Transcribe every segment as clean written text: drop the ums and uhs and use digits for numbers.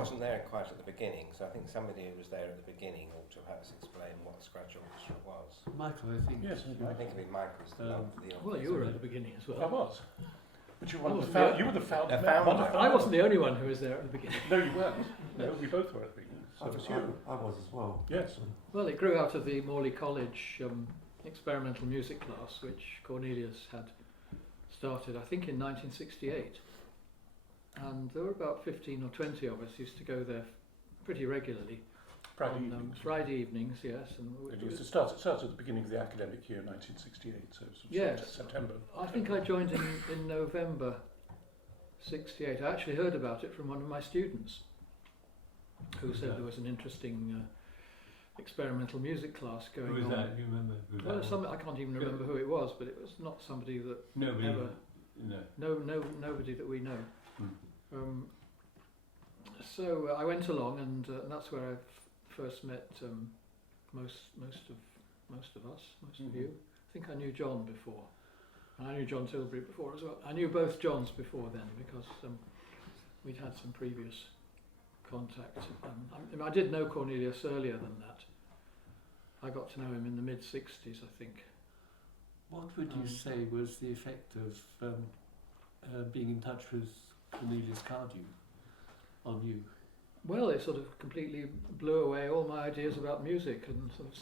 wasn't there quite at the beginning, so I think somebody who was there at the beginning ought to perhaps explain what the scratch orchestra was. Michael, I think. Yes, I think it'd be Michael's the orchestra. Well, you were at the beginning as well. I was. But you were I the founder. I wasn't the only one who was there at the beginning. No, you weren't. No, we both were at the beginning. So it was you. I was as well. Yes. Well, it grew out of the Morley College experimental music class, which Cornelius had started, I think, in 1968. And there were about 15 or 20 of us used to go there pretty regularly. Friday on, evenings. Friday evenings, yes. And It started at the beginning of the academic year, 1968, so yes, September. I think I joined in November 68. I actually heard about it from one of my students who said there was an interesting experimental music class going on. Who was that? Do you remember? Well, I can't even remember who it was, but it was not somebody that Nobody. nobody that we know. So I went along, and that's where I first met most of you. I think I knew John before, and I knew John Tilbury before as well. I knew both Johns before then because we'd had some previous contact. I did know Cornelius earlier than that. I got to know him in the mid-60s, I think. What would you say was the effect of being in touch with Cornelius Cardew on you? Well, it sort of completely blew away all my ideas about music and sort of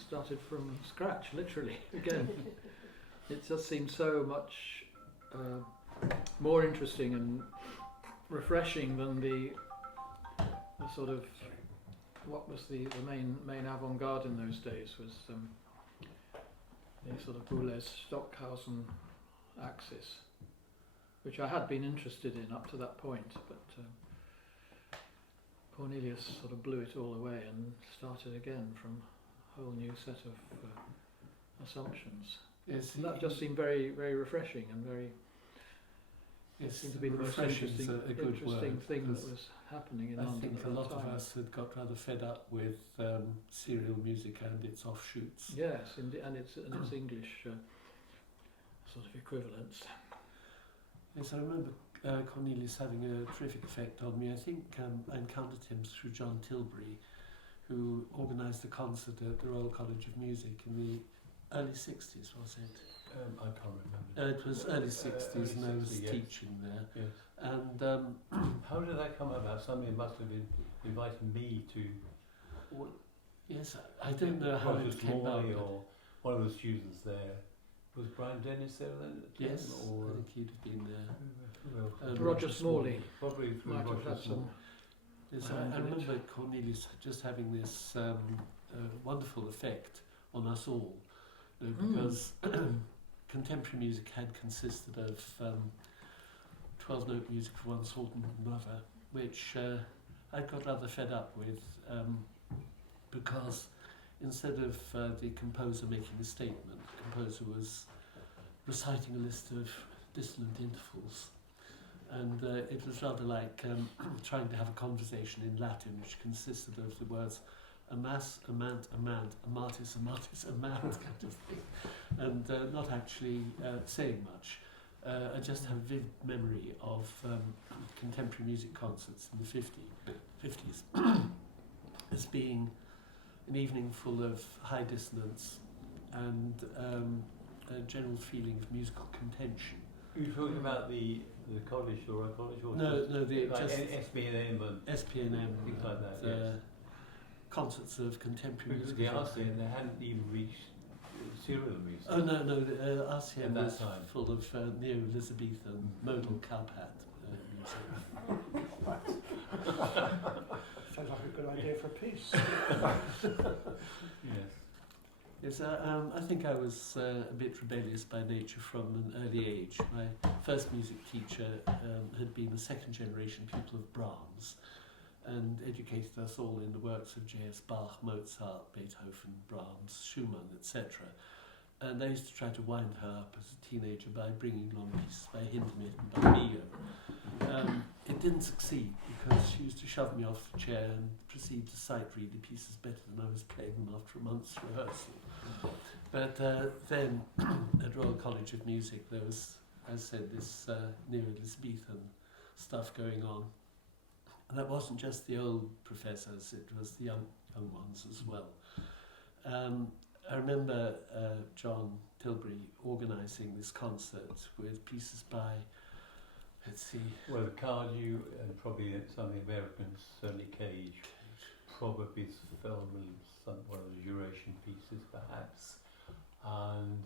started from scratch, literally, again. It just seemed so much more interesting and refreshing than the sort of, what was the main avant-garde in those days was the sort of Boulez Stockhausen axis, which I had been interested in up to that point, but Cornelius sort of blew it all away and started again from a whole new set of assumptions. Yes, And that just seemed very, very refreshing and very. It seemed to be the most interesting thing that was happening in London. I think at a that lot time. of us had got rather fed up with serial music and its offshoots. Yes, and its English sort of equivalents. Yes, I remember Cornelius having a terrific effect on me. I think I encountered him through John Tilbury, who organised a concert at the Royal College of Music in the early 60s, was it? I can't remember. It was early 60s and I was 60, yes. teaching there. Yes. And How did that come about? Somebody must have been inviting me to. yes, I don't know how it came about. Or one of the students there. Was Brian Dennis there then? At the time, Yes, or I think he'd have been there. who else? Roger Smalley Probably through might have Roger had some. Smalley. Yes, I I remember Cornelius just having this wonderful effect on us all, you know, because contemporary music had consisted of 12-note music of one sort and another, which I got rather fed up with because instead of the composer making a statement, the composer was reciting a list of dissonant intervals. And it was rather like trying to have a conversation in Latin, which consisted of the words amas, amant, amant, amatis, amatis, amant, kind of thing, and not actually saying much. I just have a vivid memory of contemporary music concerts in the 50s as being an evening full of high dissonance and a general feeling of musical contention. Are you talking about the college or a college or No, the like just SB&M and SPNM, things like that? Yes. concerts of contemporary Because music. the RCN they hadn't even reached serial music. Oh no, the RCM At that was time. full of neo-Elizabethan modal cowpat music. Sounds like a good idea for a piece. Yes. Yes, I think I was a bit rebellious by nature from an early age. My first music teacher had been a second-generation pupil of Brahms and educated us all in the works of J.S. Bach, Mozart, Beethoven, Brahms, Schumann, etc. And I used to try to wind her up as a teenager by bringing along pieces by Hindemith and by Mio. It didn't succeed because she used to shove me off the chair and proceed to sight-read the pieces better than I was playing them after a month's rehearsal. But then at Royal College of Music there was, as I said, this neo-Elizabethan stuff going on. And that wasn't just the old professors, it was the young ones as well. I remember John Tilbury organising this concert with pieces by, let's see... Well, Cardew and probably some of the Americans, certainly Cage, probably Feldman, one of the duration pieces perhaps, and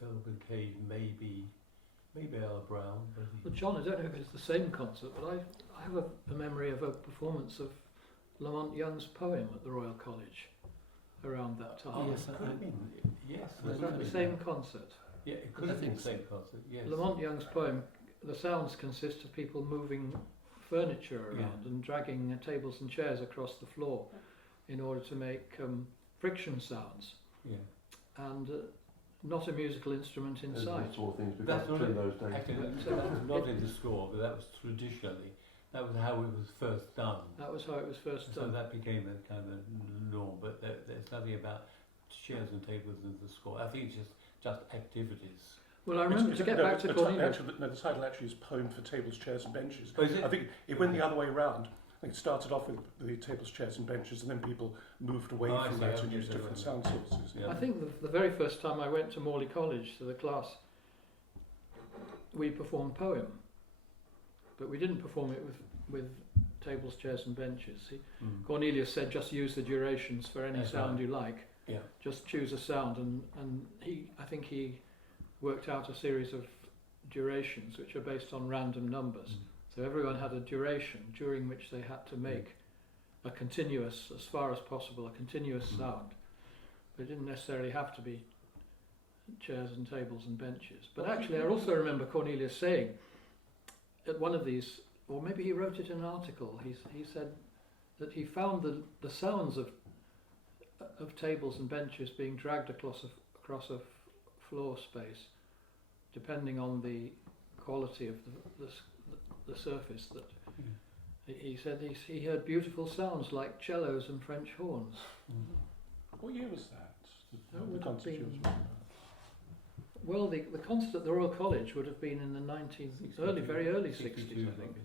Feldman, Cage, maybe Ella Brown. Well, John, I don't know if it's the same concert, but I have a memory of a performance of Lamont Young's poem at the Royal College around that time. Yes, Could have been, yes. Was that the same concert? Yeah, it could have been the same concert, yes. Lamont Young's poem, the sounds consist of people moving furniture around and dragging tables and chairs across the floor in order to make friction sounds. Yeah. And not a musical instrument inside. Those sort of things That's because in those days. Actually, that was not in the score, but that was traditionally, that was how it was first done. That was how it was first So done. that became a kind of norm, but there's nothing about chairs and tables in the score. I think it's just activities. Well, I remember, to get back to Cornelius... The title actually is Poem for Tables, Chairs and Benches. Oh, is it? I think it went the other way round. I think it started off with the tables, chairs and benches, and then people moved away from that and used different sound sources. Yeah. I think the very first time I went to Morley College, to the class, we performed poem. But we didn't perform it with tables, chairs and benches. Cornelius said just use the durations for any That's sound right. you like. Yeah. Just choose a sound, and I think he worked out a series of durations which are based on random numbers. So everyone had a duration during which they had to make a continuous, as far as possible, a continuous sound. But it didn't necessarily have to be chairs and tables and benches. But actually I also remember Cornelius saying at one of these, or maybe he wrote it in an article, he said that he found the sounds of tables and benches being dragged across a floor space, depending on the quality of the surface. That he said he heard beautiful sounds like cellos and French horns. What year was that? That would The have concert you been- were talking about? Well, the concert at the Royal College would have been in the very early 60s, I think.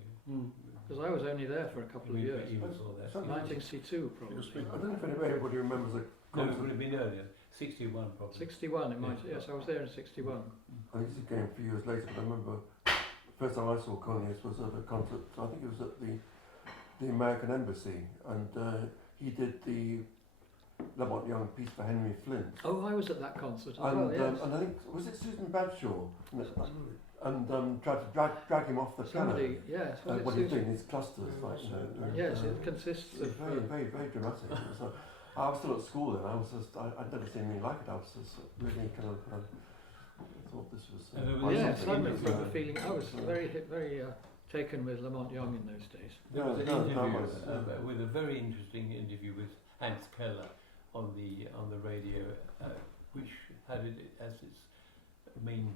Because I was only there for a couple of years. Even before that. 1962 probably. I don't know if anybody remembers the No, it concert. would have been earlier. 61 probably. 61 it might, yes, I was there in 61. I think it came a few years later, but I remember the first time I saw Cornelius was at a concert, I think it was at the American Embassy, and he did the Lamont Young piece for Henry Flint. Oh, I was at that concert as And, well, yes. and I think, was it Susan Bradshaw? And tried to drag him off the Somebody, piano. yes, was it What he's Susan? doing, these clusters, like, you know. and, Yes, it consists It was of... very, very, very dramatic. It was, I was still at school then. I'd never seen anything like it. I was just really kind of thought this was. Yes, I something. remember feeling, I was very taken with Lamont Young in those days. There was an No, interview was, with a very interesting interview with Hans Keller on the radio, which had it as its main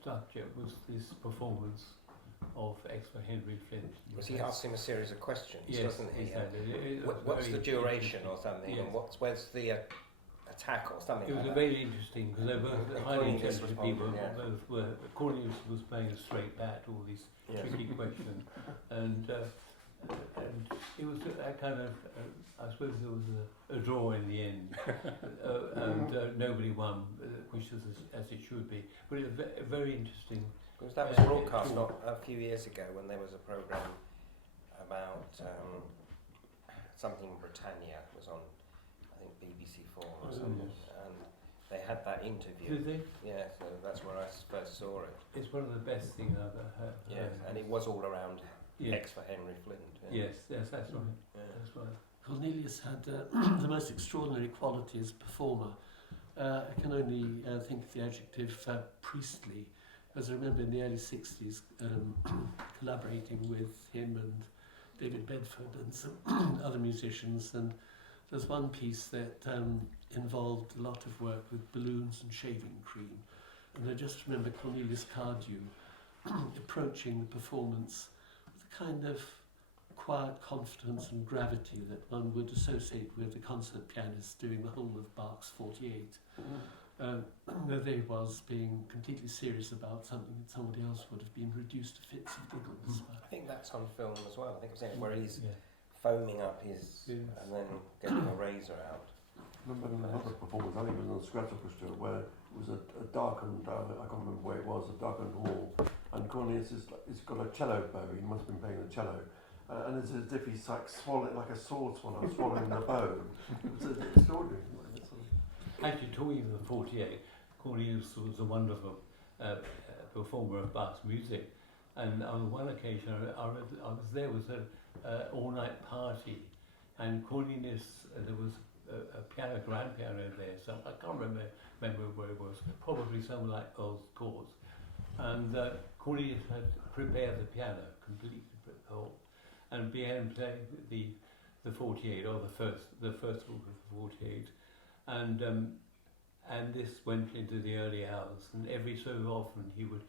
structure was this performance of X for Henry Flint. Was he asking a series of questions, Yes, doesn't he? exactly. What's the duration or something? Yes. And where's the attack or something It was like that? very interesting because they were And highly Cornelius intelligent responded, people. yeah. Both were. Cornelius was playing a straight bat, all these Yes. tricky questions, and it was a kind of. I suppose there was a draw in the end, and nobody won, which is as it should be. But it was very interesting. Because that was broadcast not a few years ago when there was a programme about something Britannia was on, I think BBC4 or something, and they had that interview. Did they? Yeah, so that's where I first saw it. It's one of the best things I've ever heard. Yes, and it was all around Yeah. X for Henry Flint. Yeah. Yes, that's right. Yeah. That's right. Cornelius had the most extraordinary quality as a performer. I can only think of the adjective priestly, because I remember in the early 60s collaborating with him and David Bedford and some other musicians, and there's one piece that involved a lot of work with balloons and shaving cream, and I just remember Cornelius Cardew approaching the performance with a kind of quiet confidence and gravity that one would associate with a concert pianist doing the whole of Bach's 48. There they was being completely serious about something that somebody else would have been reduced to fits of giggles. I think that's on film as well. I think it's in it where he's Yeah. foaming up his Yes. and then getting a razor out. I remember another performance, I think it was on the Scratch Orchestra, where it was a darkened, I can't remember where it was, a darkened hall, and Cornelius he's got a cello bow, he must have been playing the cello, and it's as if he's like swallowing, like a sword swallow, swallowing the bow. It's extraordinary. Actually, talking of the 48, Cornelius was a wonderful performer of Bach's music, and on one occasion I was there with an all-night party, and Cornelius, there was a piano, grand piano there, so I can't remember where it was, probably somewhere like Earl's Court, and Cornelius had prepared the piano completely prepared, and began playing the 48, or the first book of the 48, and this went into the early hours, and every so often he would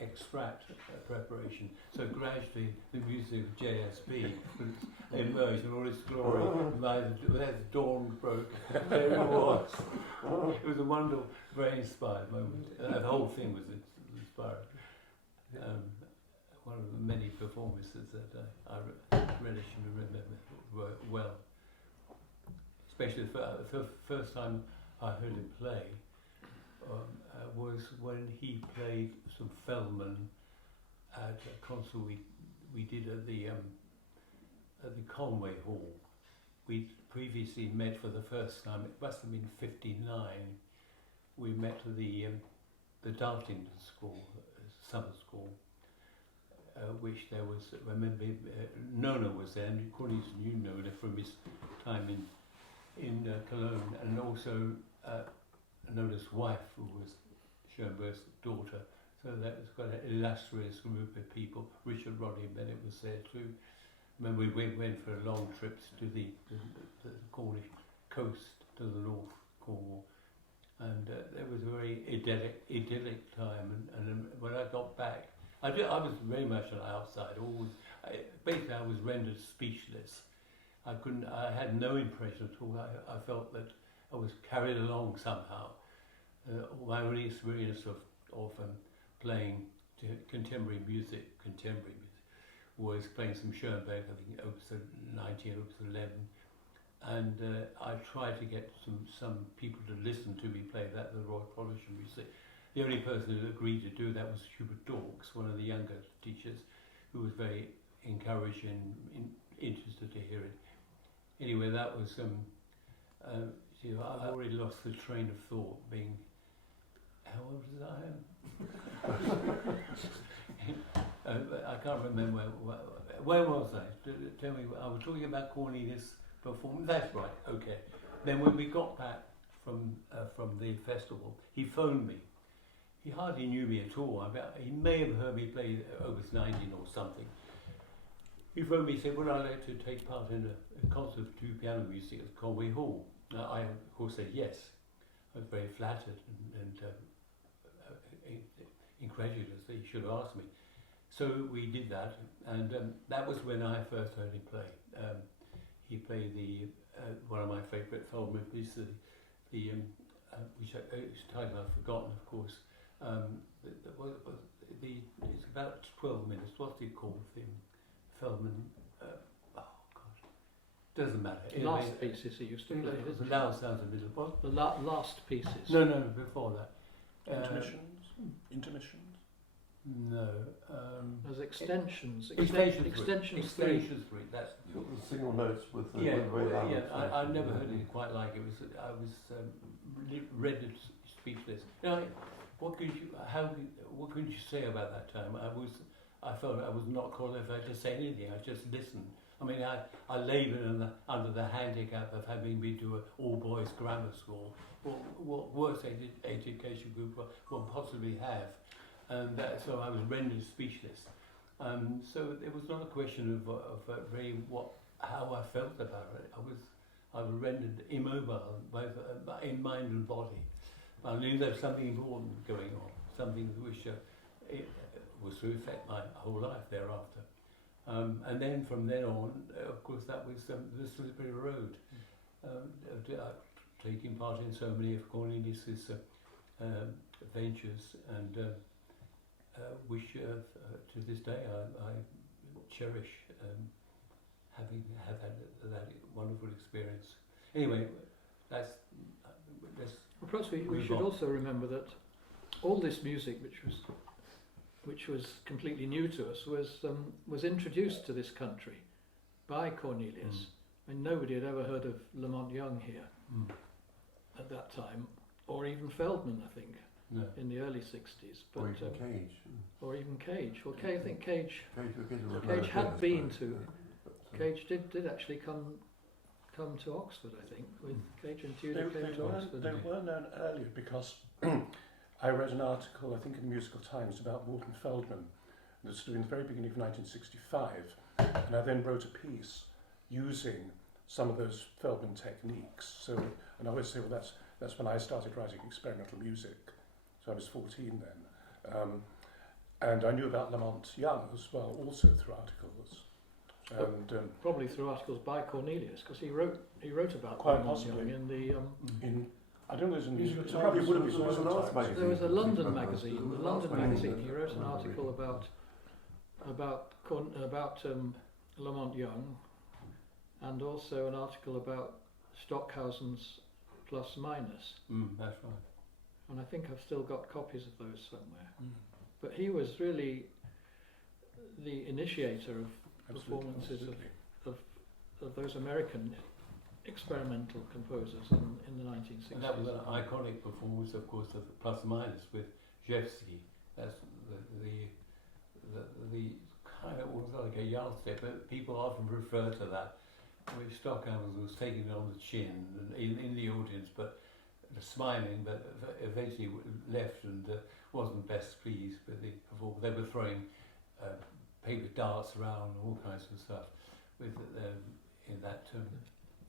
extract preparation. So gradually the music of JSB would emerge in all its glory. As dawn broke, there it was. It was a wonderful, very inspired moment. The whole thing was inspiring. One of the many performances that I relish and remember well. Especially the first time I heard him play was when he played some Feldman at a concert we did at the Conway Hall. We'd previously met for the first time, it must have been '59, we met at the Dartington School, summer school, which there was, remember, Nona was there, and Cornelius knew Nona from his time in Cologne, and also Nona's wife, who was Schoenberg's daughter. So that was quite an illustrious group of people. Richard Rodney Bennett was there too. Remember, we went for long trips to the Cornish coast, to the North Cornwall, and it was a very idyllic time. And when I got back, I was very much on the outside. Basically, I was rendered speechless. I had no impression at all. I felt that I was carried along somehow. My only experience of playing contemporary music was playing some Schoenberg, I think Opus 19, Opus 11, and I tried to get some people to listen to me play that, the Royal College of Music. The only person who agreed to do that was Hubert Dorks, one of the younger teachers, who was very encouraging and interested to hear it. Anyway, that was I've already lost the train of thought, being how old I am. I can't remember where was I? Tell me. I was talking about Cornelius' performance. That's right. Okay. Then when we got back from the festival, he phoned me. He hardly knew me at all. He may have heard me play Opus 19 or something. He phoned me and said, would I like to take part in a concert of piano music at Conway Hall? I, of course, said yes. I was very flattered and incredulous that he should have asked me. So we did that, and that was when I first heard him play. He played one of my favourite Feldman pieces, which title I've forgotten, of course. It's about 12 minutes. What's it called? Feldman. Doesn't matter. Last pieces he used to play. The last sounds a little. What? The last pieces. No, before that. Intermissions? No. There's extensions. Extensions 3. That's Sort of single notes with the yeah. very loud. I never heard it quite like it. I was rendered speechless. Now, what could you say about that time? I felt I was not qualified to say anything. I just listened. I mean, I laboured under the handicap of having been to an all-boys grammar school. What worse education group one possibly have? And so I was rendered speechless. So it was not a question of really how I felt about it. I was rendered immobile, both in mind and body. I knew there was something important going on, something which was to affect my whole life thereafter. And then from then on, of course, that was the Slippery Road. taking part in so many of Cornelius's ventures, and which to this day I cherish having had that wonderful experience. Anyway, that's Well, perhaps we should also remember that all this music, which was completely new to us, was introduced to this country by Cornelius. And nobody had ever heard of Lamont Young here at that time, or even Feldman, I think, in the early 60s. But, or even Cage. Or even Cage. Well, I think Cage Cage had been to. Cage did actually come to Oxford, I think, with Cage and Tudor came to Oxford. They were known earlier because I read an article, I think in the Musical Times, about Morton Feldman. This was in the very beginning of 1965, and I then wrote a piece using some of those Feldman techniques. So, and I always say, well, that's when I started writing experimental music. So I was 14 then, and I knew about Lamont Young as well, also through articles. And probably through articles by Cornelius, because he wrote about quite Lamont possibly Young in the in I don't know, there's a Musical it Times. probably would have There been was an Musical arts Times. magazine. There was a London There magazine. was The an London arts magazine. He wrote an I article about Lamont Young, and also an article about Stockhausen's Plus Minus. That's right. And I think I've still got copies of those somewhere. But he was really the initiator of performances of those American experimental composers in the 1960s. And that was an iconic performance, of course, of the Plus Minus with Jevsky. That's the kind of almost like a yardstick, but people often refer to that. With Stockhausen was taking it on the chin and in the audience, but smiling, but eventually left and wasn't best pleased with the performance. They were throwing paper darts around, all kinds of stuff with in that.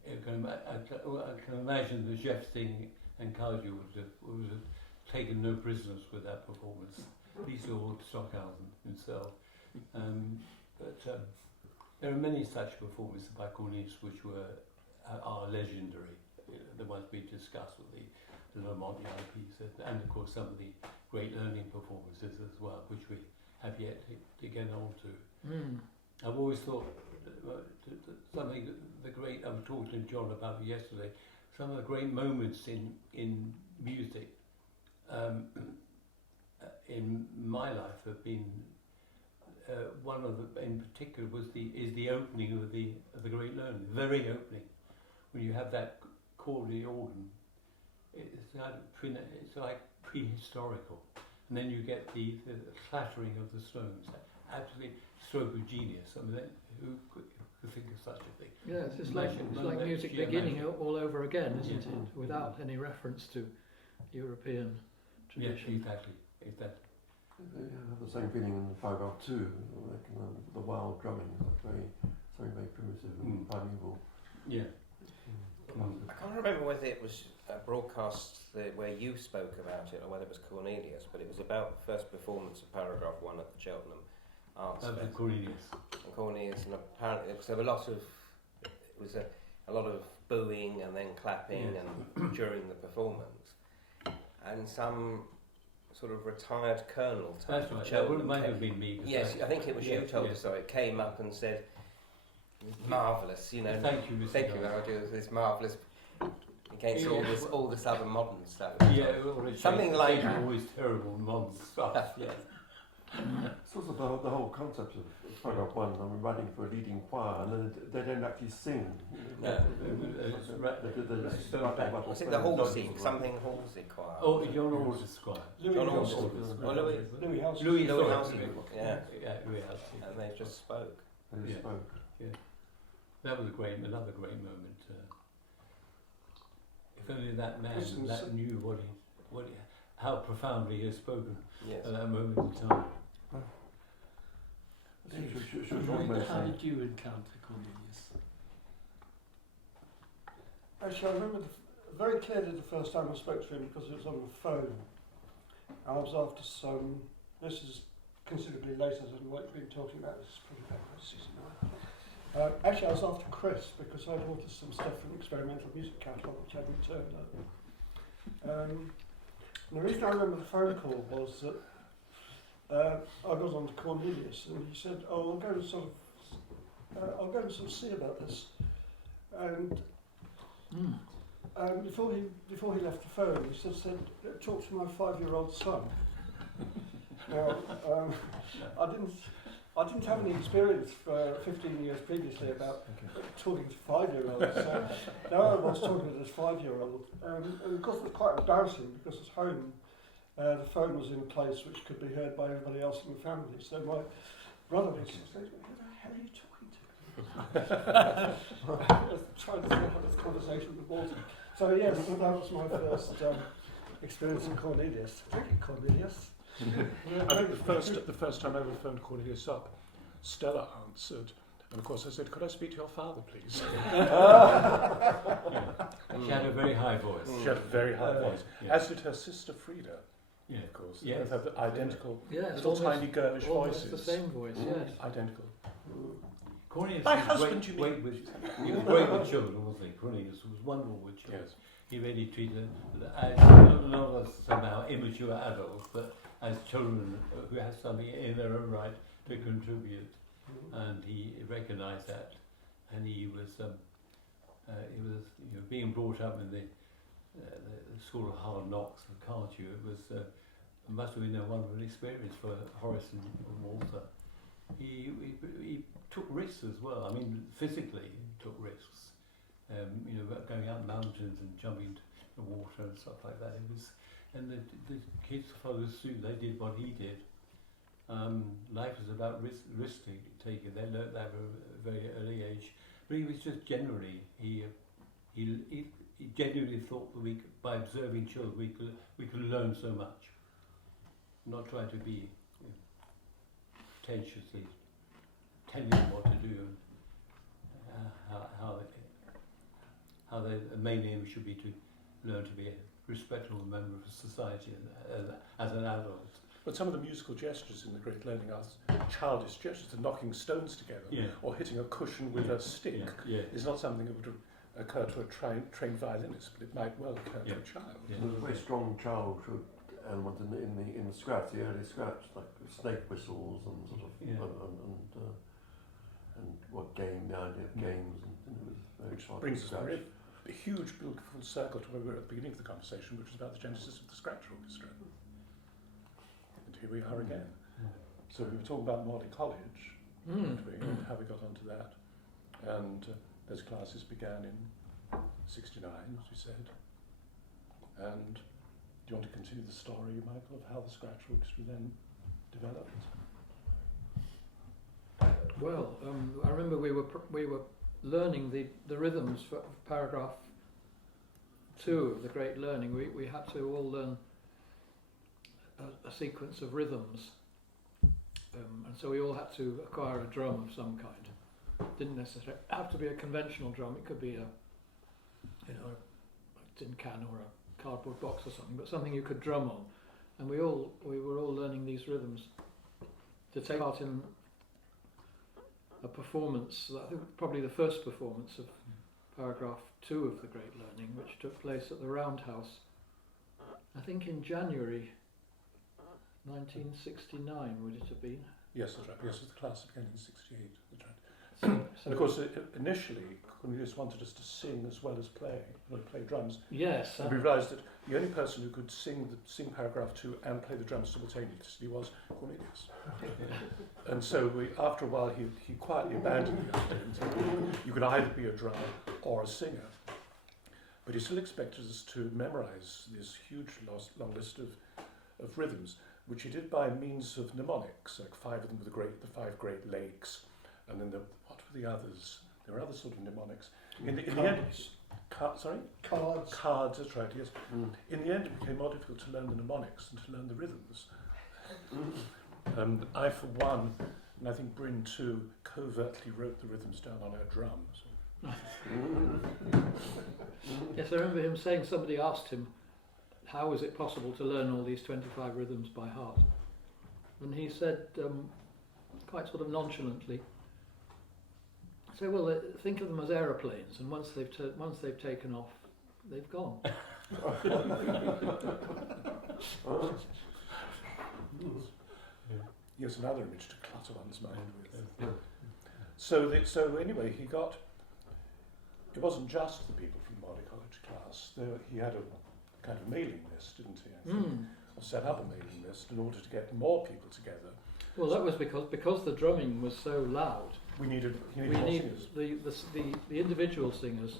I can imagine that Jeffsting and Cardew would have taken no prisoners with that performance. Least of all Stockhausen himself. But there are many such performances by Cornelius which are legendary. The ones we discussed with the Lamont Young piece, and of course some of the great learning performances as well, which we have yet to get on to. I've always thought something the great, I was talking to John about it yesterday, some of the great moments in music in my life have been one of the, in particular is the opening of the great learning, the very opening, when you have that chord of the organ. It's like prehistorical, and then you get the clattering of the stones. Absolutely stroke of genius. I mean, who could think of such a thing? Yeah, it's like music beginning all over again, isn't it? Without any reference to European tradition. Yeah, exactly. They have the same feeling in paragraph 2, like, the wild drumming, something very primitive and primeval. Yeah. I can't remember whether it was broadcast where you spoke about it or whether it was Cornelius, but it was about the first performance of paragraph 1 at the Cheltenham Arts Festival. Cornelius, and apparently there was a lot of booing and then clapping and during the performance, and some sort of retired colonel type. That's right. Cheltenham might have been me. Yes, I think it was you told us so. It came up and said, "Marvellous, you know." Thank you, Mr. Thank you. I do this marvellous against all this other modern stuff. Yeah, something like that. Always terrible modern stuff. Yeah. It's also the whole concept of paragraph 1. I'm writing for a leading choir, and then they don't actually sing. No. Was it the Halsey? Something Halsey choir. Oh, John Halsey's choir. John Halsey. Louis Halsey. Louis Halsey. Yeah. Louis Halsey. And they just spoke. They spoke. Yeah. That was another great moment. If only that man knew how profoundly he had spoken at that moment in time. How did you encounter Cornelius? Actually, I remember very clearly the first time I spoke to him because it was on the phone. I was after this is considerably later than what you've been talking about. This is probably about season 9. Actually, I was after Chris because I'd ordered some stuff from the experimental music catalogue which hadn't turned up. And the reason I remember the phone call was that I got on to Cornelius and he said, "Oh, I'll go and sort of see about this." And before he left the phone, he said, "Talk to my 5-year-old son." Now, I didn't have any experience for 15 years previously about talking to 5-year-olds. So now I was talking to this 5-year-old, and of course it was quite embarrassing because at home the phone was in a place which could be heard by everybody else in the family. So my brother was saying, "Who the hell are you talking to?" I was trying to have this conversation with Walter. So yes, so that was my first experience in Cornelius. Thank you, Cornelius. I think the first time I ever phoned Cornelius up, Stella answered, and of course I said, "Could I speak to your father, please?" She had a very high voice. She had a very high voice, as did her sister Frida. Yeah, of course. Yes. They have the identical, Yes, little tiny girlish almost voices. the same voice, yes. Identical. Cornelius My was husband, you great with, he was great with children, wasn't he? Cornelius was wonderful with children. Yes. He really treated them as not as somehow immature adults, but as children who have something in their own right to contribute. And he recognised that, and he was being brought up in the school of hard knocks of Cardew. It was must have been a wonderful experience for Horace and Walter. He took risks as well. I mean, physically he took risks. Going up mountains and jumping into the water and stuff like that. It was, and the kids followed suit. They did what he did. Life was about risk taking. They learned that at a very early age. But he was just generally he genuinely thought that by observing children we could learn so much. Not try to be pretentiously telling them what to do and how the main aim should be to learn to be a respectable member of society as an adult. But some of the musical gestures in the Great Learning are childish gestures, knocking stones together or hitting a cushion with a stick. Is not something that would occur to a trained violinist, but it might well occur to a child. There's a very strong childhood element in the scratch, the early scratch, like snake whistles and sort of and what game, the idea of games, and it was very Which brings us a huge beautiful circle to where we were at the beginning of the conversation, which is about the genesis of the Scratch Orchestra. And here we are again. So we were talking about Morley College, and how we got onto that, and those classes began in '69, as we said. And do you want to continue the story, Michael, of how the Scratch Orchestra then developed? Well, I remember we were learning the rhythms for paragraph 2 of the Great Learning. We had to all learn a sequence of rhythms, and so we all had to acquire a drum of some kind. Didn't necessarily have to be a conventional drum. It could be a tin can or a cardboard box or something, but something you could drum on. And we were all learning these rhythms to take part in a performance, I think probably the first performance of paragraph 2 of the Great Learning, which took place at the Roundhouse, I think in January 1969, would it have been? Yes, that's right. Yes, the class began in '68. That's right. So And of course, initially, Cornelius wanted us to sing as well as play drums. yes. And we realised that the only person who could sing paragraph 2 and play the drums simultaneously was Cornelius. And so after a while, he quietly abandoned the idea and said, you could either be a drummer or a singer. But he still expected us to memorise this huge long list of rhythms, which he did by means of mnemonics, like 5 of them with the 5 Great Lakes. And then what were the others? There were other sort of mnemonics. In the end, Cards. Cards, that's right, yes. In the end, it became more difficult to learn the mnemonics than to learn the rhythms. I, for one, and I think Bryn too, covertly wrote the rhythms down on our drums. Yes, I remember him saying, somebody asked him, how is it possible to learn all these 25 rhythms by heart? And he said, quite sort of nonchalantly, So, well, think of them as aeroplanes, and once they've taken off, they've gone. Here's another image to clutter one's mind with. So anyway, he got. It wasn't just the people from the Monte College class. He had a kind of mailing list, didn't he? I think, or set up a mailing list in order to get more people together. Well, that was because the drumming was so loud. We needed more singers. The individual singers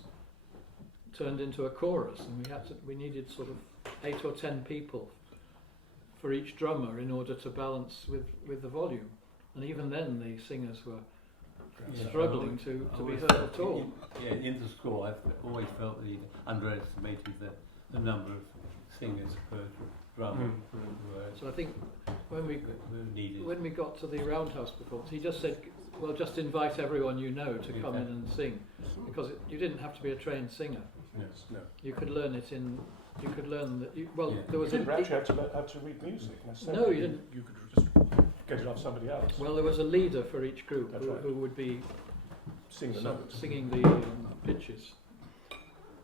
turned into a chorus, and we needed sort of 8 or 10 people for each drummer in order to balance with the volume. And even then, the singers were struggling to be heard at all. In the score, I've always felt that he underestimated the number of singers per drummer. So I think when we got to the Roundhouse performance, he just said, "Well, just invite everyone you know to come in and sing," because you didn't have to be a trained singer. Yes, no. You could learn it in. You could learn that. There was you didn't actually have to read music. No, you didn't. You could just get it off somebody else. Well, there was a leader for each group who would be singing the pitches,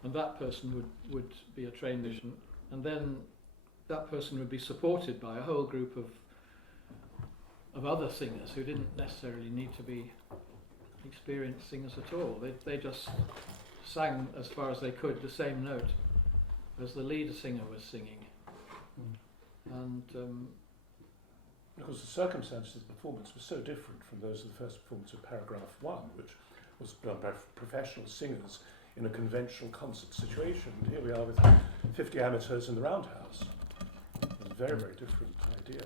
and that person would be a trained musician, and then that person would be supported by a whole group of other singers who didn't necessarily need to be experienced singers at all. They just sang as far as they could the same note as the lead singer was singing, and because the circumstances of the performance were so different from those of the first performance of Paragraph 1, which was done by professional singers in a conventional concert situation. And here we are with 50 amateurs in the Roundhouse. It's a very, very different idea,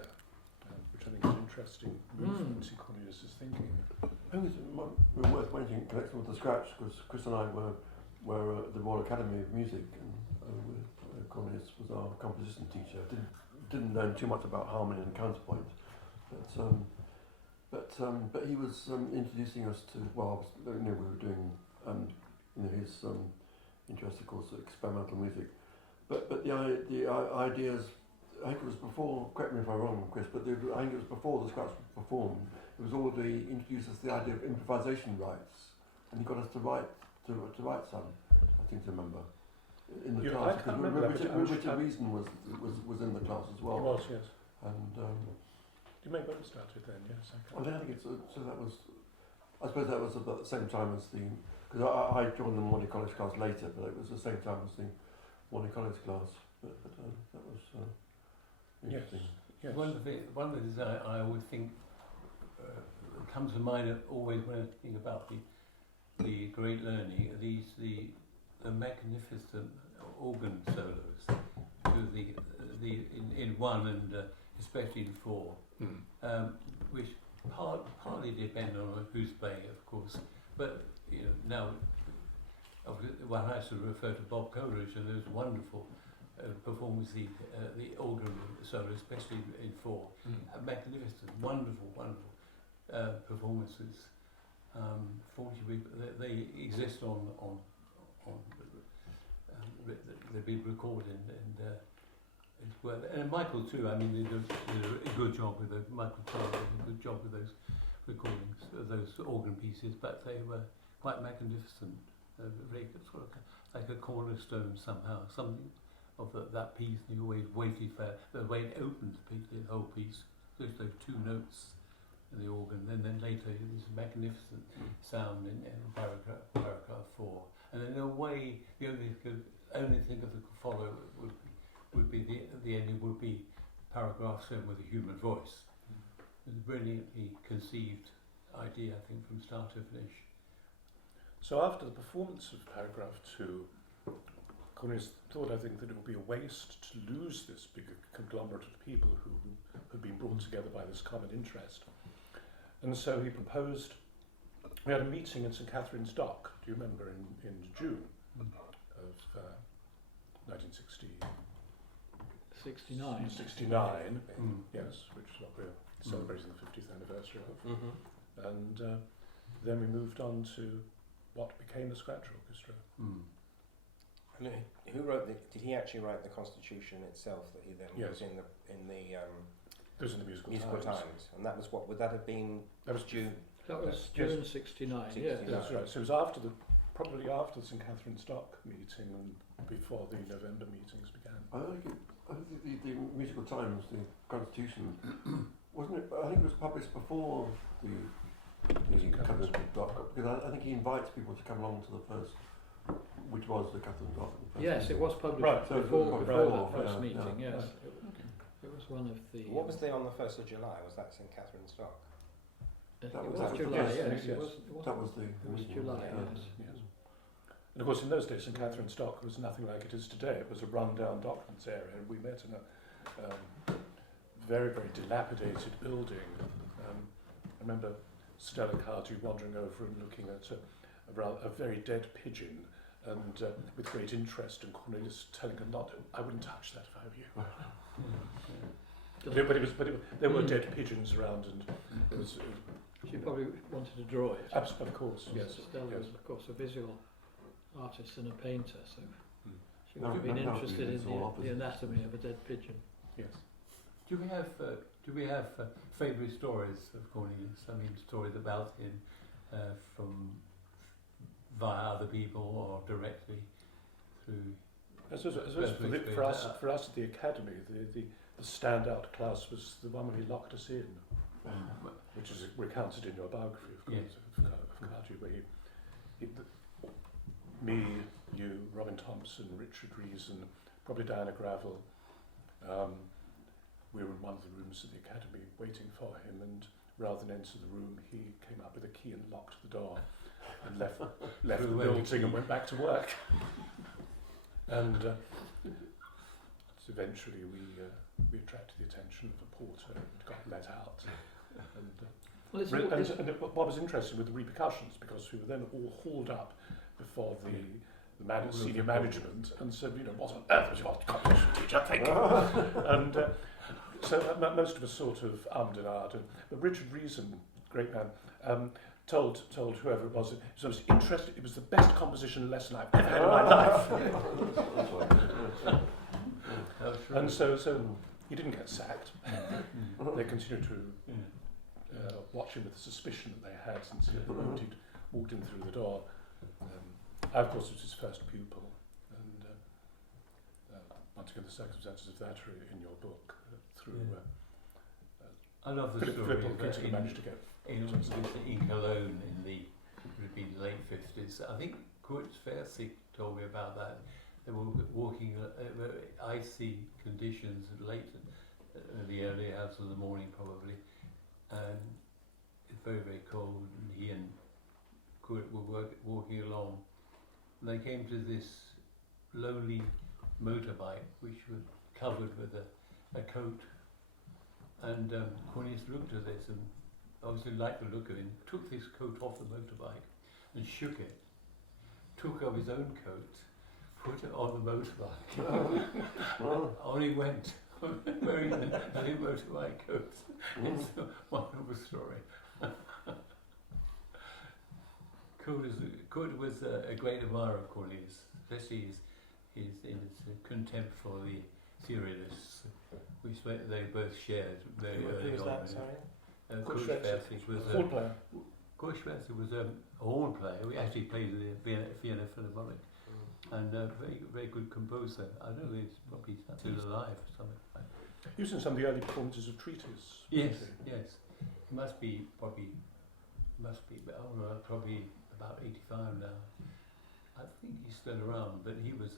which I think is an interesting move to see Cornelius is thinking. I think it's worth mentioning in connection with the scratch, because Chris and I were at the Royal Academy of Music, and Cornelius was our composition teacher. Didn't know too much about harmony and counterpoint, but he was introducing us to. Well, we were doing his interest, of course, experimental music, but the ideas. I think it was before. Correct me if I'm wrong, Chris, but I think it was before the scratch was performed. It was already introduced us the idea of improvisation rights, and he got us to write some. I think to remember. In the class, I can't remember Richard Reason was in the class as well. He was, yes. And you may well have started then, yes. I think it's so that was. I suppose that was about the same time as the, because I joined the Monte College class later, but it was the same time as the Monte College class. But that was interesting. Yes. One of the things I always think comes to mind always when I think about the great learning are the magnificent organ solos in 1 and especially in 4, which partly depend on who's playing, of course, but now one has to refer to Bob Coleridge and those wonderful performances, the organ solo, especially in 4, magnificent, wonderful performances. 40 people, they exist on they've been recorded and well, and Michael too. I mean, they did a good job with Michael Taylor did a good job with those recordings, those organ pieces. But they were quite magnificent, sort of like a cornerstone somehow. Something of that piece. They always waited for the way it opened the whole piece. Those 2 notes in the organ, and then later this magnificent sound in paragraph 4. And in a way, the only thing that could follow would be the ending would be paragraph 7 with a human voice. It's a brilliantly conceived idea, I think, from start to finish. So after the performance of Paragraph 2, Cornelius thought, I think, that it would be a waste to lose this big conglomerate of people who had been brought together by this common interest. And so he proposed, we had a meeting in St Catherine's Dock, do you remember, in June of 1969. 69, yes, which is what we're celebrating the 50th anniversary of. And then we moved on to what became the Scratch Orchestra. And who wrote did he actually write the Constitution itself that he then was in the Those are the musical Times? And that was what, would that have been that was June? That was Yes. June '69. 69. Yes. That's right. So it was probably after the St Catherine's Dock meeting and before the November meetings began. I think the Musical Times, the Constitution, wasn't it? I think it was published before the Catherine's Dock, because I think he invites people to come along to the first, which was the Catherine's Dock. Yes, it was published Right, so it was before published that before, first yeah, meeting. yeah. Yes, it was one of the. What was the on the 1st of July? Was that St Catherine's Dock? It That was was- July. yes, Yes, yes. it was. That was the. It was meeting, July. yeah. Yes. Yes. And of course, in those days, St Catherine's Dock was nothing like it is today. It was a run-down docklands area, and we met in a very, very dilapidated building. I remember Stella Cardew wandering over and looking at a very dead pigeon, and with great interest, and Cornelius telling her not. I wouldn't touch that if I were you. But there were dead pigeons around, and it was. She probably wanted to draw it. Absolutely, of course, yes. Stella was, Yes. of course, a visual artist and a painter, so she would No, have been no, interested it's in all the opposite. anatomy of a dead pigeon. Yes. Do we have favourite stories of Cornelius? I mean, stories about him from via other people or directly through. For us at the academy, the standout class was the one when he locked us in, which is recounted in your biography, of course, Yes. of Cardew, where me, you, Robin Thompson, Richard Rees, and probably Diana Gravel. We were in one of the rooms of the academy waiting for him, and rather than enter the room, he came up with a key and locked the door, and left the building and went back to work. And so eventually we attracted the attention of a porter and got let out. And what was interesting with the repercussions, because we were then all hauled up before the senior management and said, what on earth was your composition teacher thinking? And so most of us sort of ummed and ahed. But Richard Reason, great man, told whoever it was, it was interesting. It was the best composition lesson I've ever had in my life. And so he didn't get sacked. They continued to watch him with the suspicion that they had since the moment he'd walked in through the door. I, of course, was his first pupil, and once again, the circumstances of that are in your book. I love the story Philip of Kittinger managed to get in Cologne in the would have been late 50s. I think Kurt Fersig told me about that. They were walking icy conditions late in the early hours of the morning probably, and it's very, very cold, and he and Kurt were walking along. And they came to this lowly motorbike which was covered with a coat, and Cornelius looked at this and obviously liked the look of it, took this coat off the motorbike and shook it, took off his own coat, put it on the motorbike. On he went, wearing the new motorbike coat. It's a wonderful story. Kurt was a great admirer of Cornelius, especially his contempt for the serialists, which they both shared very early on. Who was that, sorry? Kurt Fersig was a horn player. Kurt Fersig was a horn player. We actually played with the Vienna Philharmonic, and a very, very good composer. I don't know if he's probably still alive or something. He was in some of the early performances of Treatise. Yes, yes. He must be probably about 85 now. I think he's still around, but he was.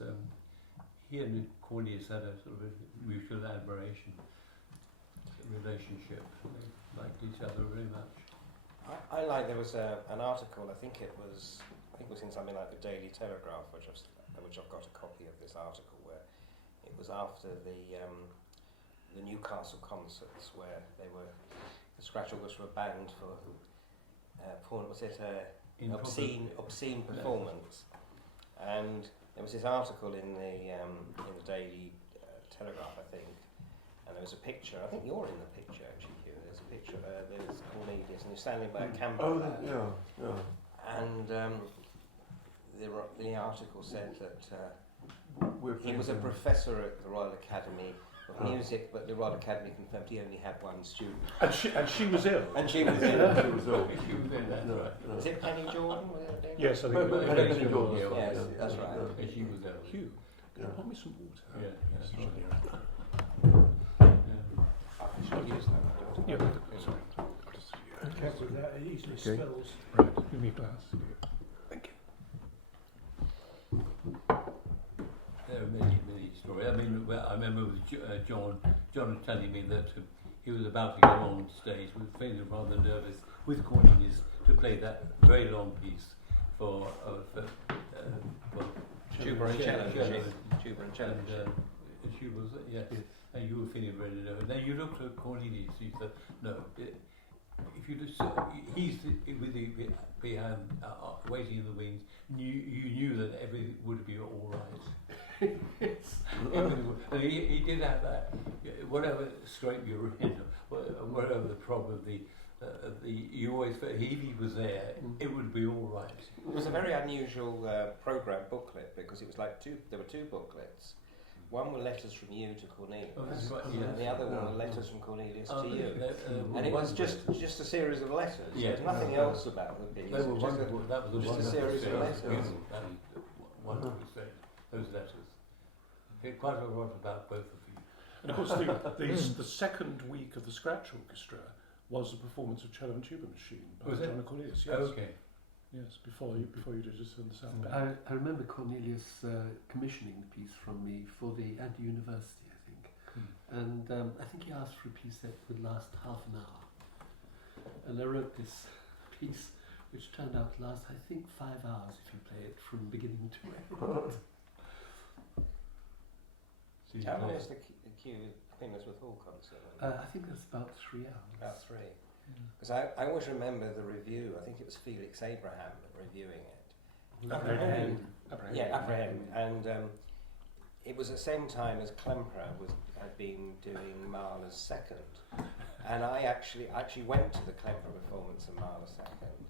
He and Cornelius had a sort of a mutual admiration relationship. They liked each other very much. I like, there was an article, I think it was in something like the Daily Telegraph, which I've got a copy of this article, where it was after the Newcastle concerts, where the Scratch Orchestra were banned for porn, was it obscene performance, and there was this article in the Daily Telegraph, I think, and there was a picture. I think you're in the picture actually, Hugh. There's a picture. There's Cornelius, and he's standing by a camper. And the article said that he was a professor at the Royal Academy music, but the Royal Academy confirmed he only had one student. And she was ill. And she was in. She was ill. She was in, that's right. Is it Penny Jordan? Was it Penny? Yes, I think Penny Jordan. Yes, that's right. And she was ill. Hugh, can you pour me some water? Yeah, that's right. I should use that. Yeah, sorry. Careful with that, it easily Okay. spills. Right, give me a glass. Thank you. There are many stories. I mean, well, I remember with John was telling me that he was about to go on stage, was feeling rather nervous with Cornelius to play that very long piece for Tuba and cello. Tuba and cello. And she was, yes, and you were feeling very nervous. Then you looked at Cornelius and you said, no, if you just, he's with the behind, waiting in the wings, you knew that everything would be all right. And he did have that, whatever scrape you were in, whatever the problem, you always felt if he was there, it would be all right. It was a very unusual programme booklet because it was like there were two booklets. One were letters from you to Cornelius, and the other one were letters from Cornelius to you. And it was just a series of letters. There was nothing else about the piece. They were wonderful. That was just a series of letters. Wonderful thing, those letters. Quite a lot about both of you. And of course, the second week of the Scratch Orchestra was the performance of Cello and Tuba Machine by John Cornelius. Yes. Okay. Yes, before you did just in the South Band. I remember Cornelius commissioning the piece from me for the University, I think. And I think he asked for a piece that would last half an hour. And I wrote this piece, which turned out to last, I think, 5 hours if you play it from beginning to end. How long was the Kingsworth Hall concert? I think that's about 3 hours. About 3. Because I always remember the review. I think it was Felix Abraham reviewing it. Abraham. And it was at the same time as Klemperer had been doing Mahler's Second, and I actually went to the Klemperer performance of Mahler's Second,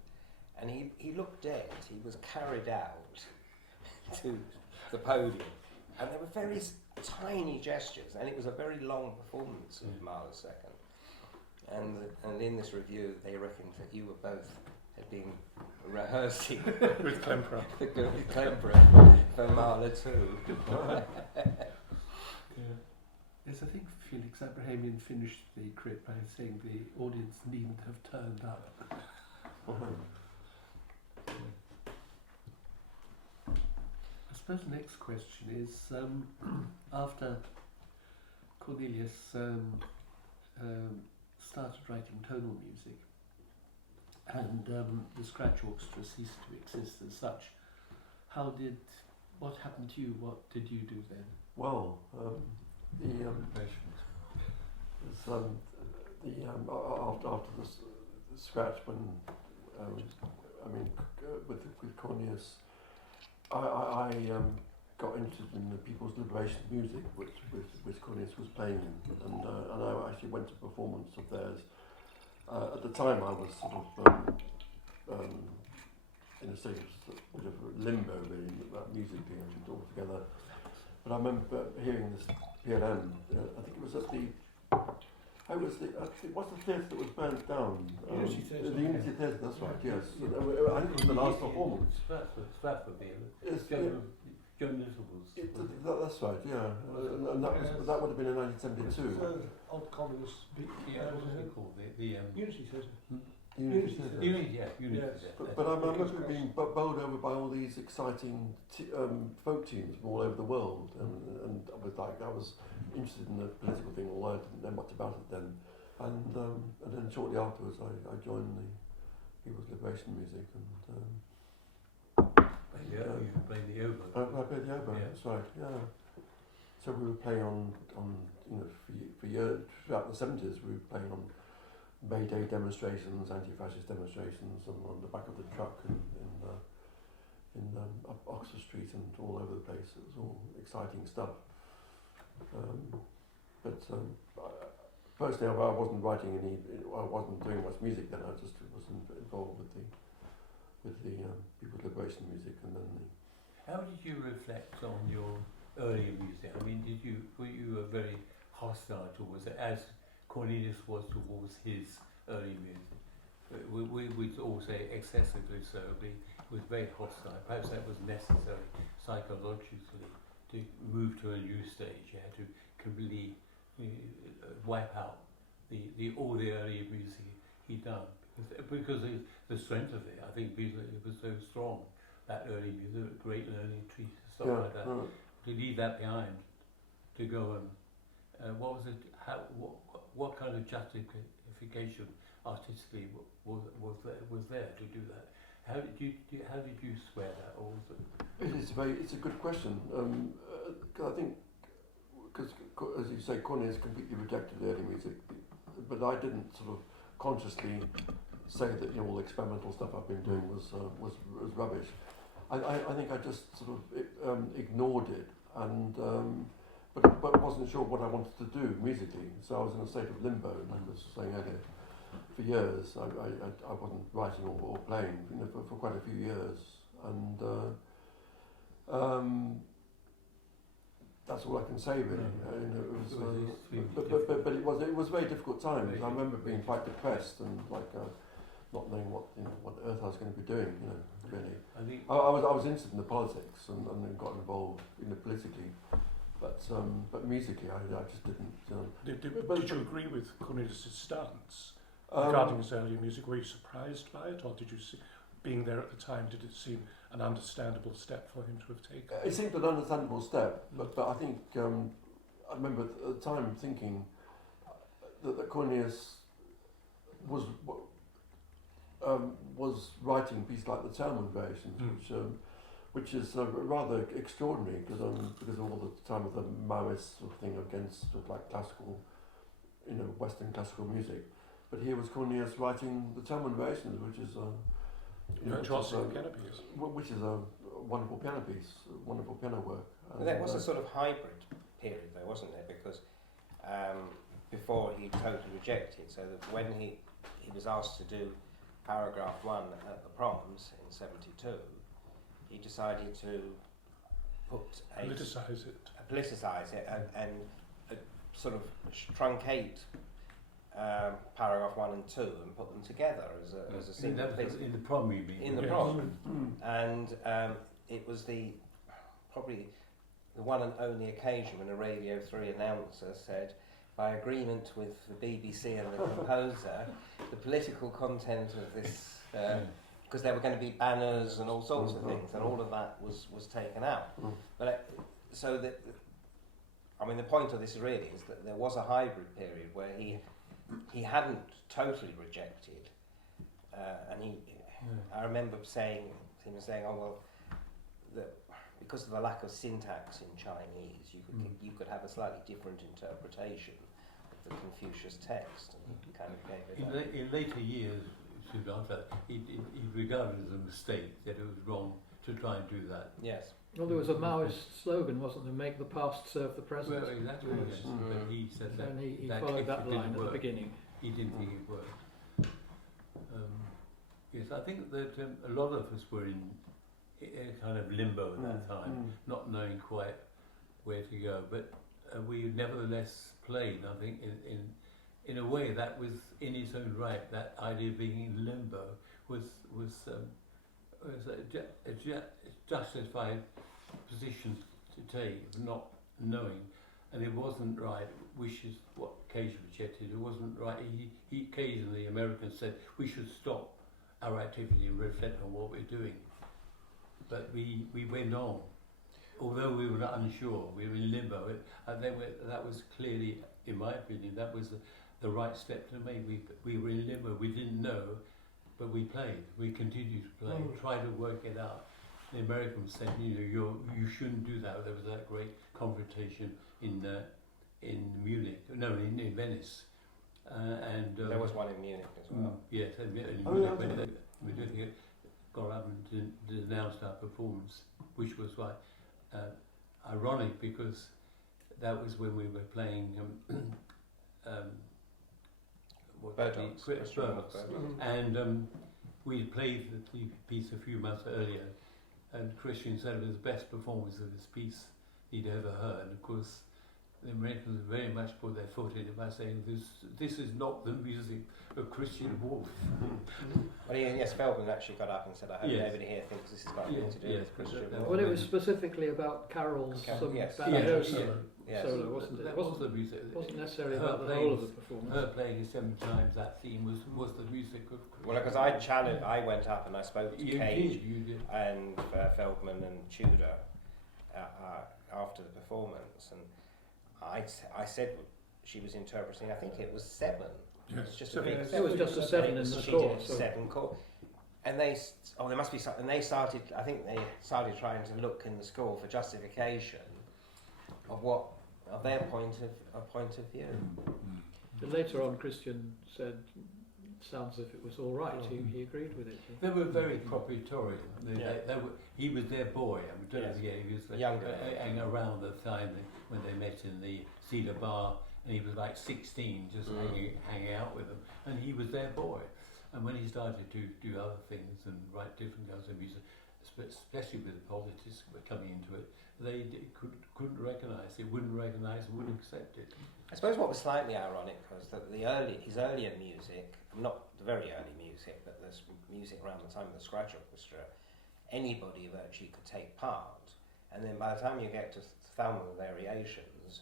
and he looked dead. He was carried out to the podium, and there were very tiny gestures, and it was a very long performance of Mahler's Second. And in this review, they reckoned that you were both had been rehearsing with Klemperer. with Klemperer for Mahler too. Yes, I think Felix Abrahamian finished the crit by saying the audience needn't have turned up. I suppose the next question is, after Cornelius started writing tonal music and the Scratch Orchestra ceased to exist as such, what happened to you? What did you do then? Well, after the Scratch, when with Cornelius, I got interested in the People's Liberation music, which Cornelius was playing, and I actually went to a performance of theirs. At the time, I was sort of in a state of bit of limbo, really, about music being altogether. But I remember hearing this PLM. I think it was at the. What's the theatre that was burnt down? Unity Theatre. The Unity Theatre, that's right, yes. I think it was the last performance. Stratford, John Nichols. That's right, yeah. And that would have been in 1972. Old Communist. Yeah, what was it called? The Unity Theatre. Unity Theatre. Unity, yeah. Yes. But I remember being bowled over by all these exciting folk tunes from all over the world, and I was interested in the political thing, although I didn't know much about it then. And then shortly afterwards, I joined the People's Liberation music, and you played the oboe. I played the oboe. Yeah. That's right. Yeah. So we were playing on for years throughout the 70s. We were playing on May Day demonstrations, anti-fascist demonstrations, and on the back of the truck in up Oxford Street and all over the place. It was all exciting stuff. Personally, I wasn't writing I wasn't doing much music then. I just was involved with the People's Liberation music, and then How did you reflect on your earlier music? I mean, were you a very hostile towards it, as Cornelius was towards his early music. We would all say excessively so, but he was very hostile. Perhaps that was necessary psychologically to move to a new stage. You had to completely wipe out all the early music he'd done, because the strength of it, I think, because it was so strong, that early music, great learning trees, stuff like that. To leave that behind, to go and what was it? What kind of justification artistically was there to do that? How did you square that? Or was it? It's a good question. I think because, as you say, Cornelius completely rejected the early music, but I didn't sort of consciously say that all the experimental stuff I've been doing was rubbish. I think I just sort of ignored it, and but wasn't sure what I wanted to do musically. So I was in a state of limbo, like I was saying earlier. For years, I wasn't writing or playing, for quite a few years, and that's all I can say really. But it was very difficult times. I remember being quite depressed and not knowing what earth I was going to be doing. Really, I was interested in the politics and then got involved politically, but musically I just didn't. Did you agree with Cornelius' stance regarding his earlier music? Were you surprised by it, or did you see, being there at the time, did it seem an understandable step for him to have taken? It seemed an understandable step, but I think I remember at the time thinking that Cornelius was writing pieces like the Talmud variations, which is rather extraordinary because of all the time of the Maoist sort of thing against sort of like classical, Western classical music. But here was Cornelius writing the Talmud variations, which is which is a wonderful piano piece, wonderful piano work. Well, there was a sort of hybrid period, though, wasn't there? Because before he totally rejected, so that when he was asked to do paragraph 1 at the Proms in '72, he decided to politicise it and sort of truncate paragraph 1 and 2 and put them together as a single piece. In the prom, you mean? In the prom. And it was probably the one and only occasion when a Radio 3 announcer said, by agreement with the BBC and the composer, the political content of this, because there were going to be banners and all sorts of things, and all of that was taken out. But the point of this really is that there was a hybrid period where he hadn't totally rejected, and I remember him saying, "Oh well, because of the lack of syntax in Chinese, you could have a slightly different interpretation of the Confucius text," and he kind of gave it. In later years, soon after, he regarded it as a mistake, that it was wrong to try and do that. Yes. Well, there was a Maoist slogan, wasn't there? Make the past serve the present. Well, exactly. Yes. But he said that. And he that followed that line at the beginning. He didn't think it worked. Yes, I think that a lot of us were in a kind of limbo at that time, not knowing quite where to go. But we nevertheless played. I think in a way that was in its own right. That idea of being in limbo was a justified position to take, not knowing, and it wasn't right, which is what Cage rejected. It wasn't right. He occasionally, Americans said, we should stop our activity and reflect on what we're doing. But we went on, although we were unsure, we were in limbo. That was clearly, in my opinion, that was the right step to make. We were in limbo, we didn't know, but we played. We continued to play, tried to work it out. The Americans said, you shouldn't do that. There was that great confrontation in Munich, in Venice, and there was one in Munich as well. Yes, in Munich, when we got up and denounced our performance, which was ironic because that was when we were playing and we played the piece a few months earlier, and Christian said it was the best performance of this piece he'd ever heard. Of course, the Americans very much put their foot in it by saying this is not the music of Christian Wolf. Well, yes, Feldman actually got up and said, I hope Yes. nobody here thinks this has got anything to do with Christian Well, Wolf. Well, it was specifically about carols, some yes. banjo Yes. Yes. solo, wasn't it? That It was wasn't, the music. it wasn't necessarily Her about the playing- whole of the performance. Her playing it 7 times, that theme was the music of Christian Well, because I went up and I spoke to You Cage did, you did. and Feldman and Tudor after the performance, and I said she was interpreting, I think it was 7. It was just a big Yes. It was just a 7 in the she score. did So 7 chord. And there must be something. And they started, I think they started trying to look in the score for justification of their point of view. but later on, Christian said, sounds as if it was all right. He agreed with it. They were very proprietorial. Yeah. He was their boy. I mean, don't Yes. forget, he was Younger. hanging around the time when they met in the Cedar Bar, and he was like 16, just hanging out with them, and he was their boy. And when he started to do other things and write different kinds of music, especially with the politics coming into it, they couldn't recognise it, wouldn't recognise, wouldn't accept it. I suppose what was slightly ironic was that his earlier music, not the very early music, but the music around the time of the Scratch Orchestra, anybody virtually could take part. And then by the time you get to Thelma Variations,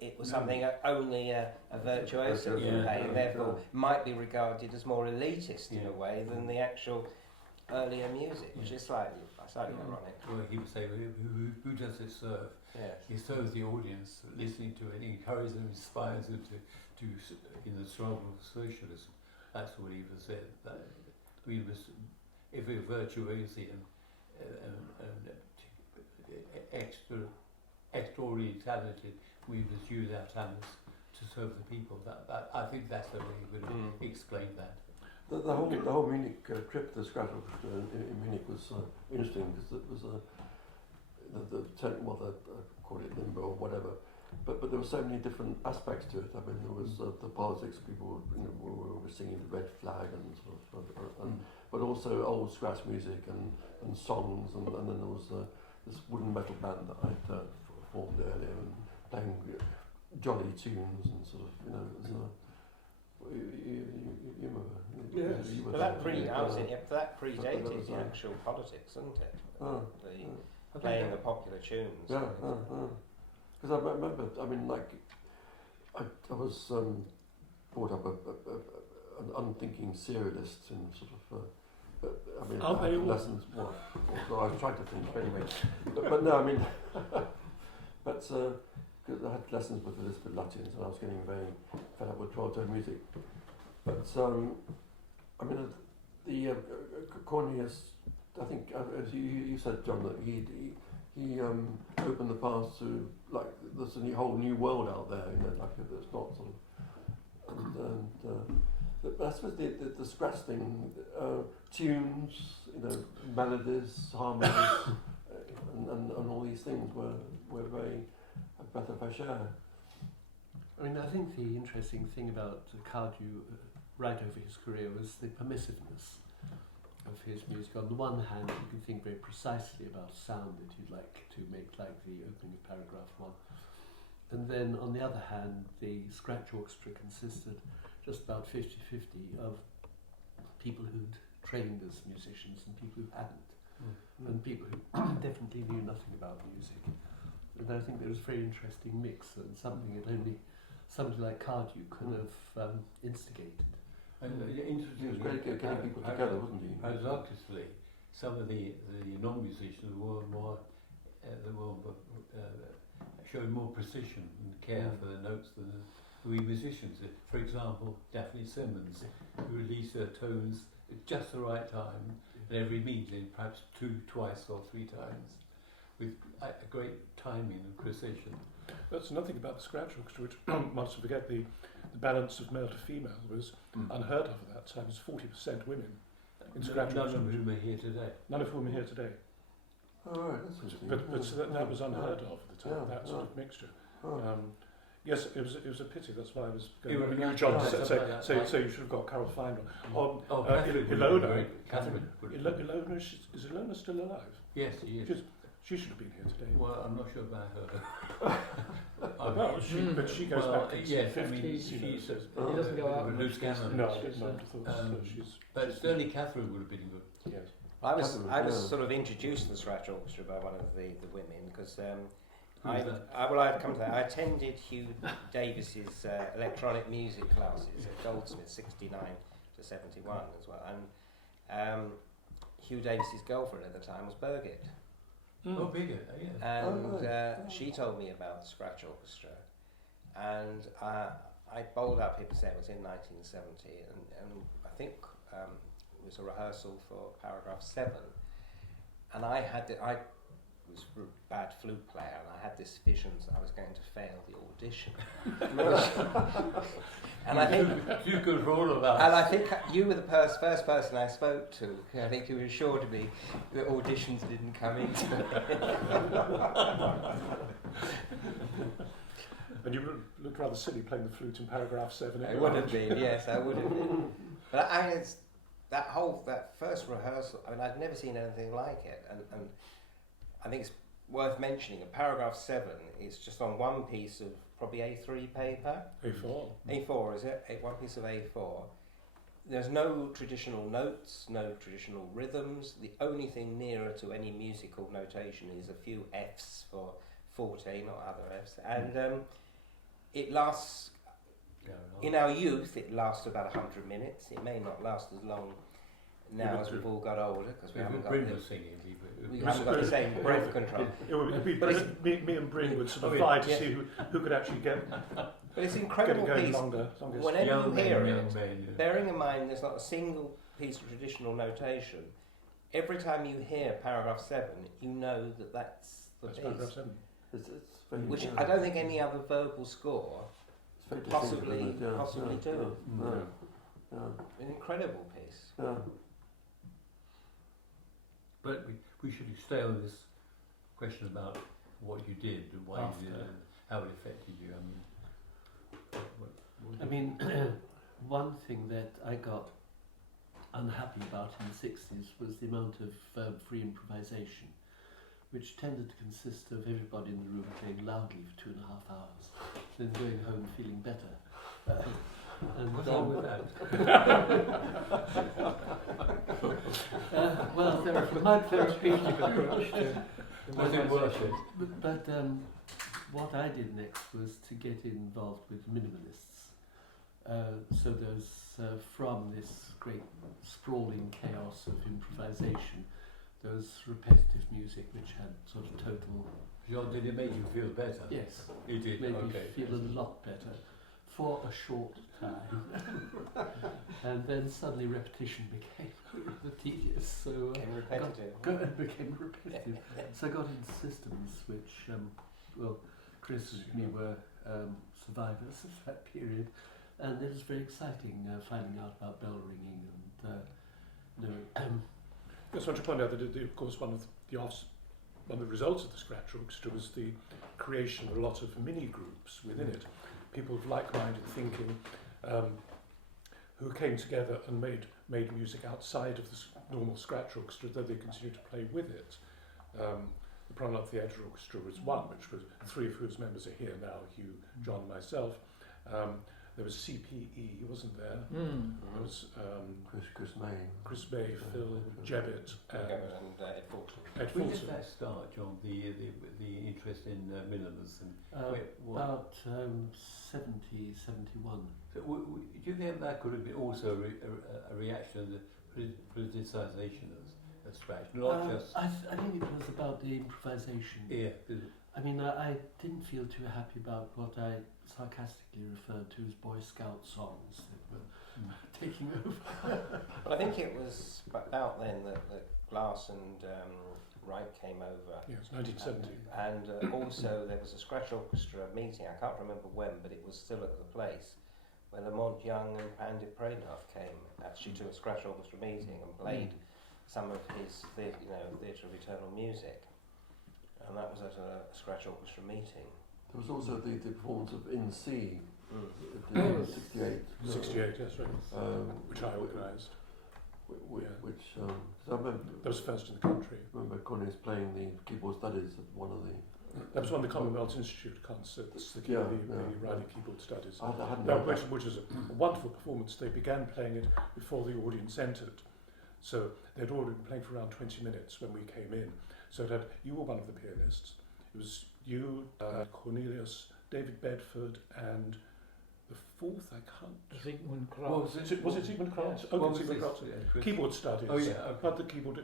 it was something that only a virtuoso could play, and therefore might be regarded as more elitist in a way than the actual earlier music, which is slightly ironic. Well, he would say, who does it serve? Yes. He serves the audience listening to it, encourages them, inspires them to in the struggle of socialism. That's what he would say. That we was, if we're virtuosi and extraordinarily talented, we must use our talents to serve the people. That I think that's the way he would explain that. The whole Munich trip to the Scratch Orchestra in Munich was interesting because it was call it limbo or whatever, but there were so many different aspects to it. I mean, there was the politics, people were singing the red flag and sort of, but also old Scratch music and songs, and then there was this wooden metal band that I'd formed earlier and playing jolly tunes and sort of, you know, it was you remember? Yes. You were But there, that predated was, the actual politics, didn't it? I Playing think the popular tunes. Yeah, because I remember, I mean, like, I was brought up an unthinking serialist in sort of, I mean, I had lessons, well, I was trying to think anyway, but no, I mean, but because I had lessons with Elizabeth Lutyens and I was getting very fed up with 12-tone music, but I mean, the Cornelius, I think, as you said, John, that he opened the path to, like, there's a whole new world out there, you know, like it's not sort of, but I suppose the scratch thing, tunes, you know, melodies, harmonies, and all these things were very a breath of fresh air. I mean, I think the interesting thing about Cardew right over his career was the permissiveness of his music. On the one hand, you can think very precisely about a sound that you'd like to make, like the opening of paragraph 1. And then, on the other hand, the Scratch Orchestra consisted just about 50-50 of people who'd trained as musicians and people who hadn't, and people who definitely knew nothing about music. And I think there was a very interesting mix, and something that only somebody like Cardew could have instigated. And He was great at getting people together, wasn't he? Paradoxically, some of the non-musicians were more showed more precision and care for the notes than we musicians. For example, Daphne Simmons, who released her tones at just the right time at every meeting, perhaps twice or 3 times, with a great timing and precision. That's another thing about the Scratch Orchestra, which must forget the balance of male to female was unheard of at that time. It was 40% women in Scratch None Orchestra. of whom are here today. None of whom are here today. Oh, right, that's interesting. But so that was unheard of at the time, Yeah, that sort of mixture. Oh. Yes, it was a pity. That's why I was It would going. be You, John, nice so to have that. you should have got Carol Feynman. Catherine would be Ilona. great. Catherine would be Ilona, is Ilona still alive? Yes, she is. She's- She should have been here today. Well, I'm not sure about her. Well, but she goes back to the yes, 50s. I mean, you know, she's so- He doesn't go out with much loose these cannon. No, days. no, I thought she's. But certainly Catherine would have been good. Yes. I was Yeah. sort of introduced to the Scratch Orchestra by one of the women because Who's that? I'd come to that. I attended Hugh Davis's electronic music classes at Goldsmith, 69 to 71 as well, and Hugh Davis's girlfriend at the time was Birgit, Oh, bigger, yes. and she told me about the Scratch Orchestra, and I bowled up here to say it was in 1970, and I think it was a rehearsal for paragraph 7, and I was a bad flute player, and I had this vision that I was going to fail the audition. And I think You could roll about. and I think you were the first person I spoke to. I think you assured me that auditions didn't come into it. And you looked rather silly playing the flute in paragraph 7. I would have been, yes, I would have been. But that first rehearsal, I mean, I'd never seen anything like it, and I think it's worth mentioning. A paragraph 7 is just on one piece of probably A3 paper. A4. A4, is it? One piece of A4. There's no traditional notes, no traditional rhythms. The only thing nearer to any musical notation is a few Fs for 14 or other Fs. And it lasts, in our youth, it lasts about 100 minutes. It may not last as long now as we've all got older, because we haven't got the same breath control. It would be, But me and Bryn would sort of vie to yeah. see who could actually get But it's an it incredible going piece. longer. Whenever you hear it, men, bearing in mind there's not a single piece of traditional notation, every time you hear paragraph 7, you know that that's the That's piece. paragraph 7. It's very, Which I don't think any other verbal score it's very possibly distinctive, isn't it? possibly do. Yeah. An incredible piece. Yeah. But we should stay on this question about what you did and why you did it and how it affected you. I mean, one thing that I got unhappy about in the 60s was the amount of free improvisation, which tended to consist of everybody in the room playing loudly for 2.5 hours, then going home feeling better. And What's wrong with that? well, My therapeutic approach to Was it worth it? but what I did next was to get involved with minimalists. So there's from this great sprawling chaos of improvisation, there was repetitive music which had sort of total. John, did it make you feel better? Yes, It did. made Okay. me feel a lot better for a short time. And then suddenly repetition became tedious, so Became repetitive. it became repetitive. So I got into systems which, well, Chris and me were survivors of that period, and it was very exciting finding out about bell ringing and I just want to point out that, of course, one of the results of the Scratch Orchestra was the creation of a lot of mini groups within it, people of like-minded thinking, who came together and made music outside of the normal Scratch Orchestra, though they continued to play with it. The Promenade Theatre Orchestra was one, which was 3 of whose members are here now: Hugh, John, and myself. There was CPE, wasn't there? There was Chris May. Chris May, Phil Jebbett, and Ed Fulton. Ed When did Fulton. that start, John? The interest in minimalists and about 70, 71. So, do you think that could have been also a reaction to the politicisation of Scratch, not just? I think it was about the improvisation. Yeah. I mean, I didn't feel too happy about what I sarcastically referred to as Boy Scout songs that were taking over. But I think it was about then that Glass and Wright came over. Yes, 1970. And also there was a Scratch Orchestra meeting, I can't remember when, but it was still at the place, where Lamont Young and Pandit Pranath came actually to a Scratch Orchestra meeting and played some of his Theatre of Eternal Music. And that was at a Scratch Orchestra meeting. There was also the performance of In C, Oh, 68. 68, yes, right. Which I organised. which so I remember, That was first in the country. Cornelius playing the keyboard studies at one of the. That was one of the Commonwealth Institute concerts, the Riley Keyboard Studies. I hadn't No, heard that. which was a wonderful performance. They began playing it before the audience entered. So they'd already been playing for around 20 minutes when we came in. So it had, you were one of the pianists. It was you, Cornelius, David Bedford, and the fourth, I can't... Sigmund What Kraus. Was it Sigmund Kraus? What Oh, was Sigmund this? Kraus. Keyboard Studies. Oh, yeah, okay. But the keyboard...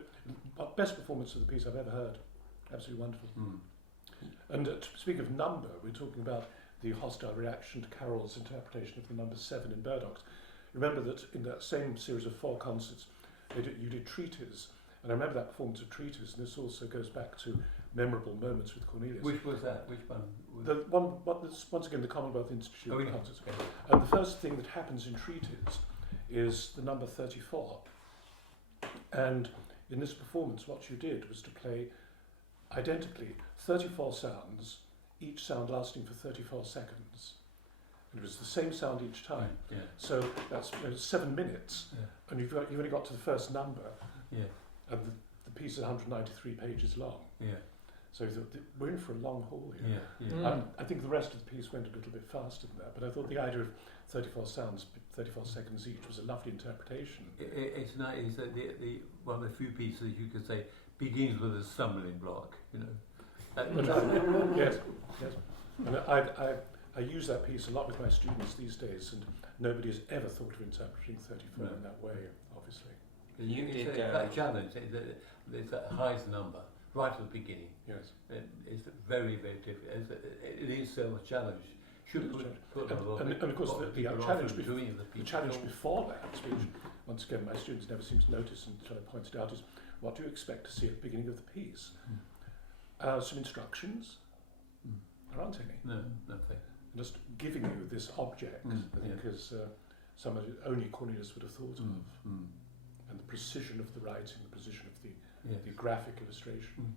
Best performance of the piece I've ever heard. Absolutely wonderful. Mm. And to speak of number, we're talking about the hostile reaction to Carroll's interpretation of the number 7 in Burdocks. Remember that in that same series of 4 concerts, you did treaties, and I remember that performance of treaties, and this also goes back to memorable moments with Cornelius. Which was that? Which one? Was The one, once again, the Commonwealth Institute yeah. concerts. Okay. And the first thing that happens in treaties is the number 34. And in this performance, what you did was to play identically 34 sounds, each sound lasting for 34 seconds. And it was the same sound each time. Yeah. So that's 7 minutes, Yeah. and you've only got to the first number, Yeah. and the piece is 193 pages long. Yeah. So you thought, we're in for a long haul here. Yeah. Yeah. I think the rest of the piece went a little bit faster than that, but I thought the idea of 34 sounds, 34 seconds each was a lovely interpretation. It's nice. It's the one of the few pieces you could say begins with a stumbling block. You know. Yes, yes. And I use that piece a lot with my students these days, and nobody has ever thought of interpreting 34 in that way, obviously. You It's did, a challenge. It's the highest number right at the beginning. Yes. It's very, very difficult. It is so much challenge. Should put a lot And of course, the challenge, doing the challenge before that, which once again my students never seem to notice until I point it out, is what do you expect to see at the beginning of the piece? Some instructions. There aren't any. No, nothing. Just giving you this object, I think, is something only Cornelius would have thought of. And the precision of the writing, the precision of the graphic illustration.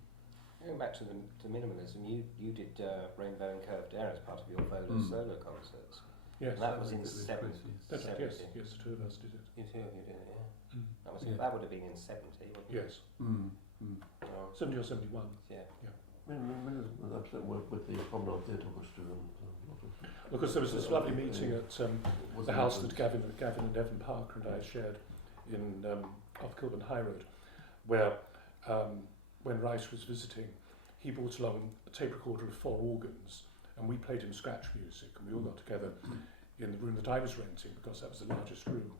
Going back to the minimalism, you did Rainbow and Curved Air as part of your Volo solo concerts. Yes, And that was in 70. that's right. Yes, yes, the two of us did it. You two of you did it, yeah. That was Yeah. that would have been in 70, wouldn't it? Yes, Oh, 70 or 71. yeah. Was absolutely work with the Commonwealth Theatre Orchestra and a lot of. Because there was this lovely meeting at Was the it house influence? that Gavin and Evan Parker and I shared in off Kilburn High Road, where when Rice was visiting, he brought along a tape recorder of 4 organs, and we played him scratch music, and we all got together in the room that I was renting, because that was the largest room,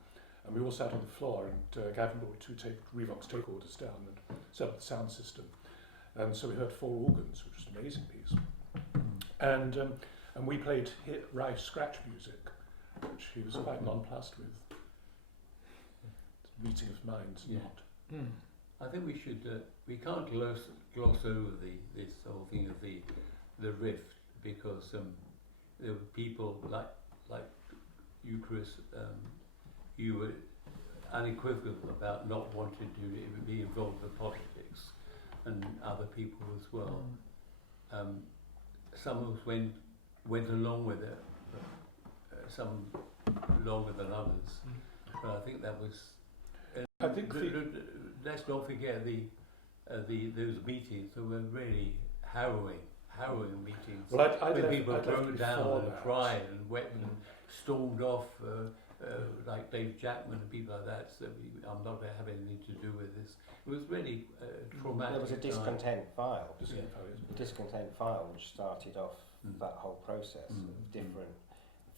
and we all sat on the floor, and Gavin brought 2 Revox tape recorders down and set up the sound system, and so we heard 4 organs, which was an amazing piece, and we played Rice scratch music, which he was quite nonplussed with. Meeting of minds, Yeah. not. I think we should. We can't gloss over this whole thing of the rift, because there were people like you, Chris. You were unequivocal about not wanting to be involved with politics, and other people as well. Some of us went along with it, some longer than others. But I think that was. I think Let's not forget those meetings that were really harrowing meetings. Well, I'd where left, people I'd left broke down before and that. cried and wept and stormed off, like Dave Jackman and people like that. So I'm not going to have anything to do with this. It was really traumatic. There was a time. discontent file. Yeah. Discontent file which started off that whole process of different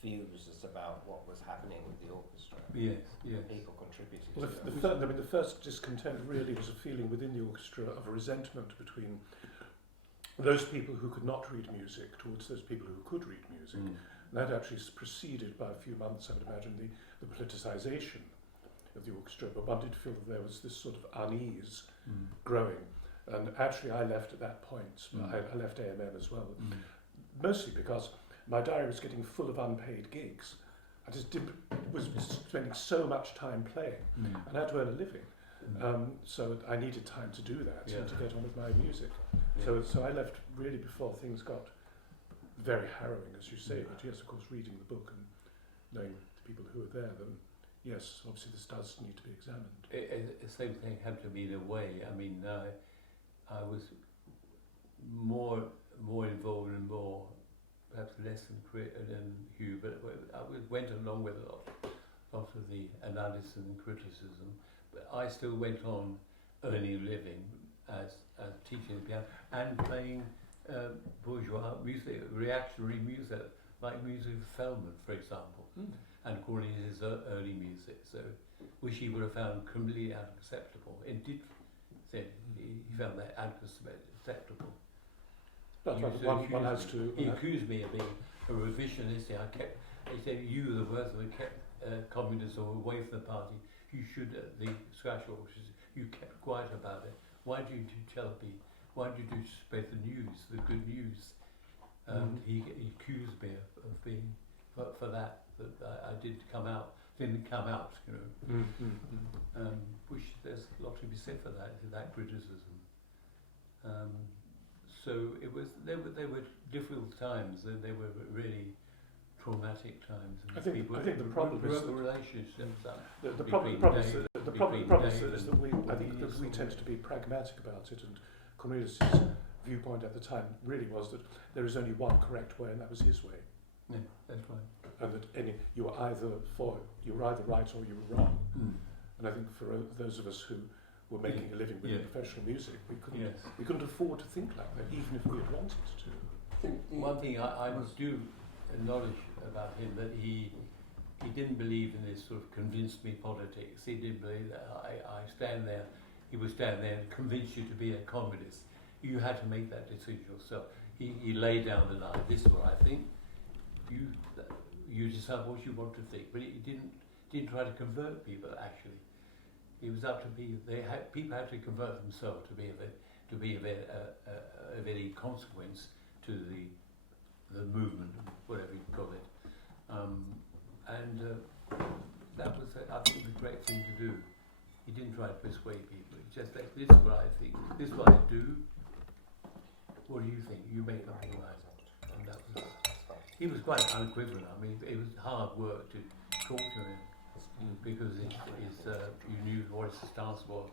views as about what was happening with the orchestra. Yes, yes. People contributed Well, to it. the first discontent really was a feeling within the orchestra of a resentment between those people who could not read music towards those people who could read music. And that actually is preceded by a few months, I would imagine, the politicisation of the orchestra. But one did feel that there was this sort of unease growing. And actually I left at that point. I left AMM as well. Mostly because my diary was getting full of unpaid gigs. I just was spending so much time playing, and I had to earn a living. So I needed time to do that and to get on with my music. So I left really before things got very harrowing, as you say. But yes, of course, reading the book and knowing the people who were there, then yes, obviously this does need to be examined. The same thing happened to me in a way. I mean, I was more involved and more, perhaps less than Hugh, but I went along with a lot of the analysis and criticism. But I still went on earning a living as teaching the piano and playing bourgeois music, reactionary music, like music of Feldman, for example, and Cornelius' early music, so which he would have found completely unacceptable. It did say he found that unacceptable. But one has to. He accused me of being a revisionist. He said, "You, the worst of it, kept communism away from the party. You should, the scratch orchestra, you kept quiet about it. Why did you tell me? Why did you spread the news, the good news?" He accused me of being for that I didn't come out, you know. Which there's a lot to be said for that criticism. So it was. They were difficult times. They were really traumatic times. And I think the problem is that relationships. The problem is that we tend to be pragmatic about it, and Cornelius' viewpoint at the time really was that there is only one correct way, and that was his way. Yeah, that's right. And that you were either right or you were wrong. And I think for those of us who were making a living with professional music, we couldn't afford to think like that, even if we had wanted to. One thing I do acknowledge about him, that he didn't believe in this sort of convince me politics. He didn't believe that he would stand there and convince you to be a communist. You had to make that decision yourself. He laid down the line. This is what I think. You decide what you want to think. But he didn't try to convert people. Actually, it was up to people. People had to convert themselves to be of any consequence to the movement, whatever you call it. That was, I think, the correct thing to do. He didn't try to persuade people. He just said, "This is what I think. This is what I do. What do you think? You make up your mind." And that was. He was quite unequivocal. I mean, it was hard work to talk to him because you knew what his stance was,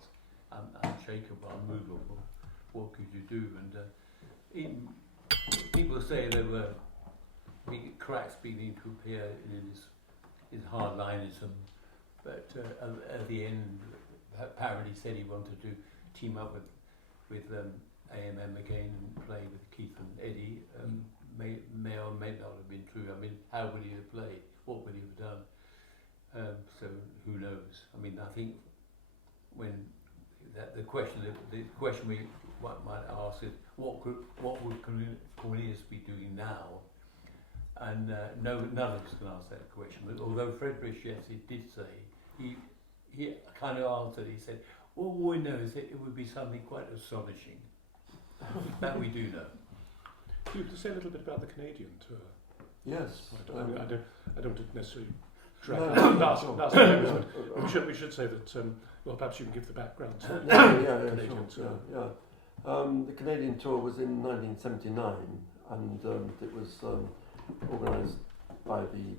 unshakable, unmovable. What could you do? And people say there were big cracks beginning to appear in his hardlinism, but at the end, apparently said he wanted to team up with AMM again and play with Keith and Eddie. May or may not have been true. I mean, how would he have played? What would he have done? So who knows? I mean, I think when the question we might ask is, what would Cornelius be doing now? And none of us can answer that question. But although Friedrich, yes, he did say, he kind of answered. He said, all we know is that it would be something quite astonishing. That we do know. Hugh, to say a little bit about the Canadian tour. Yes. I don't necessarily drag last year, but we should say that. Well, perhaps you can give the background to the Canadian tour. The Canadian tour was in 1979, and it was organised by the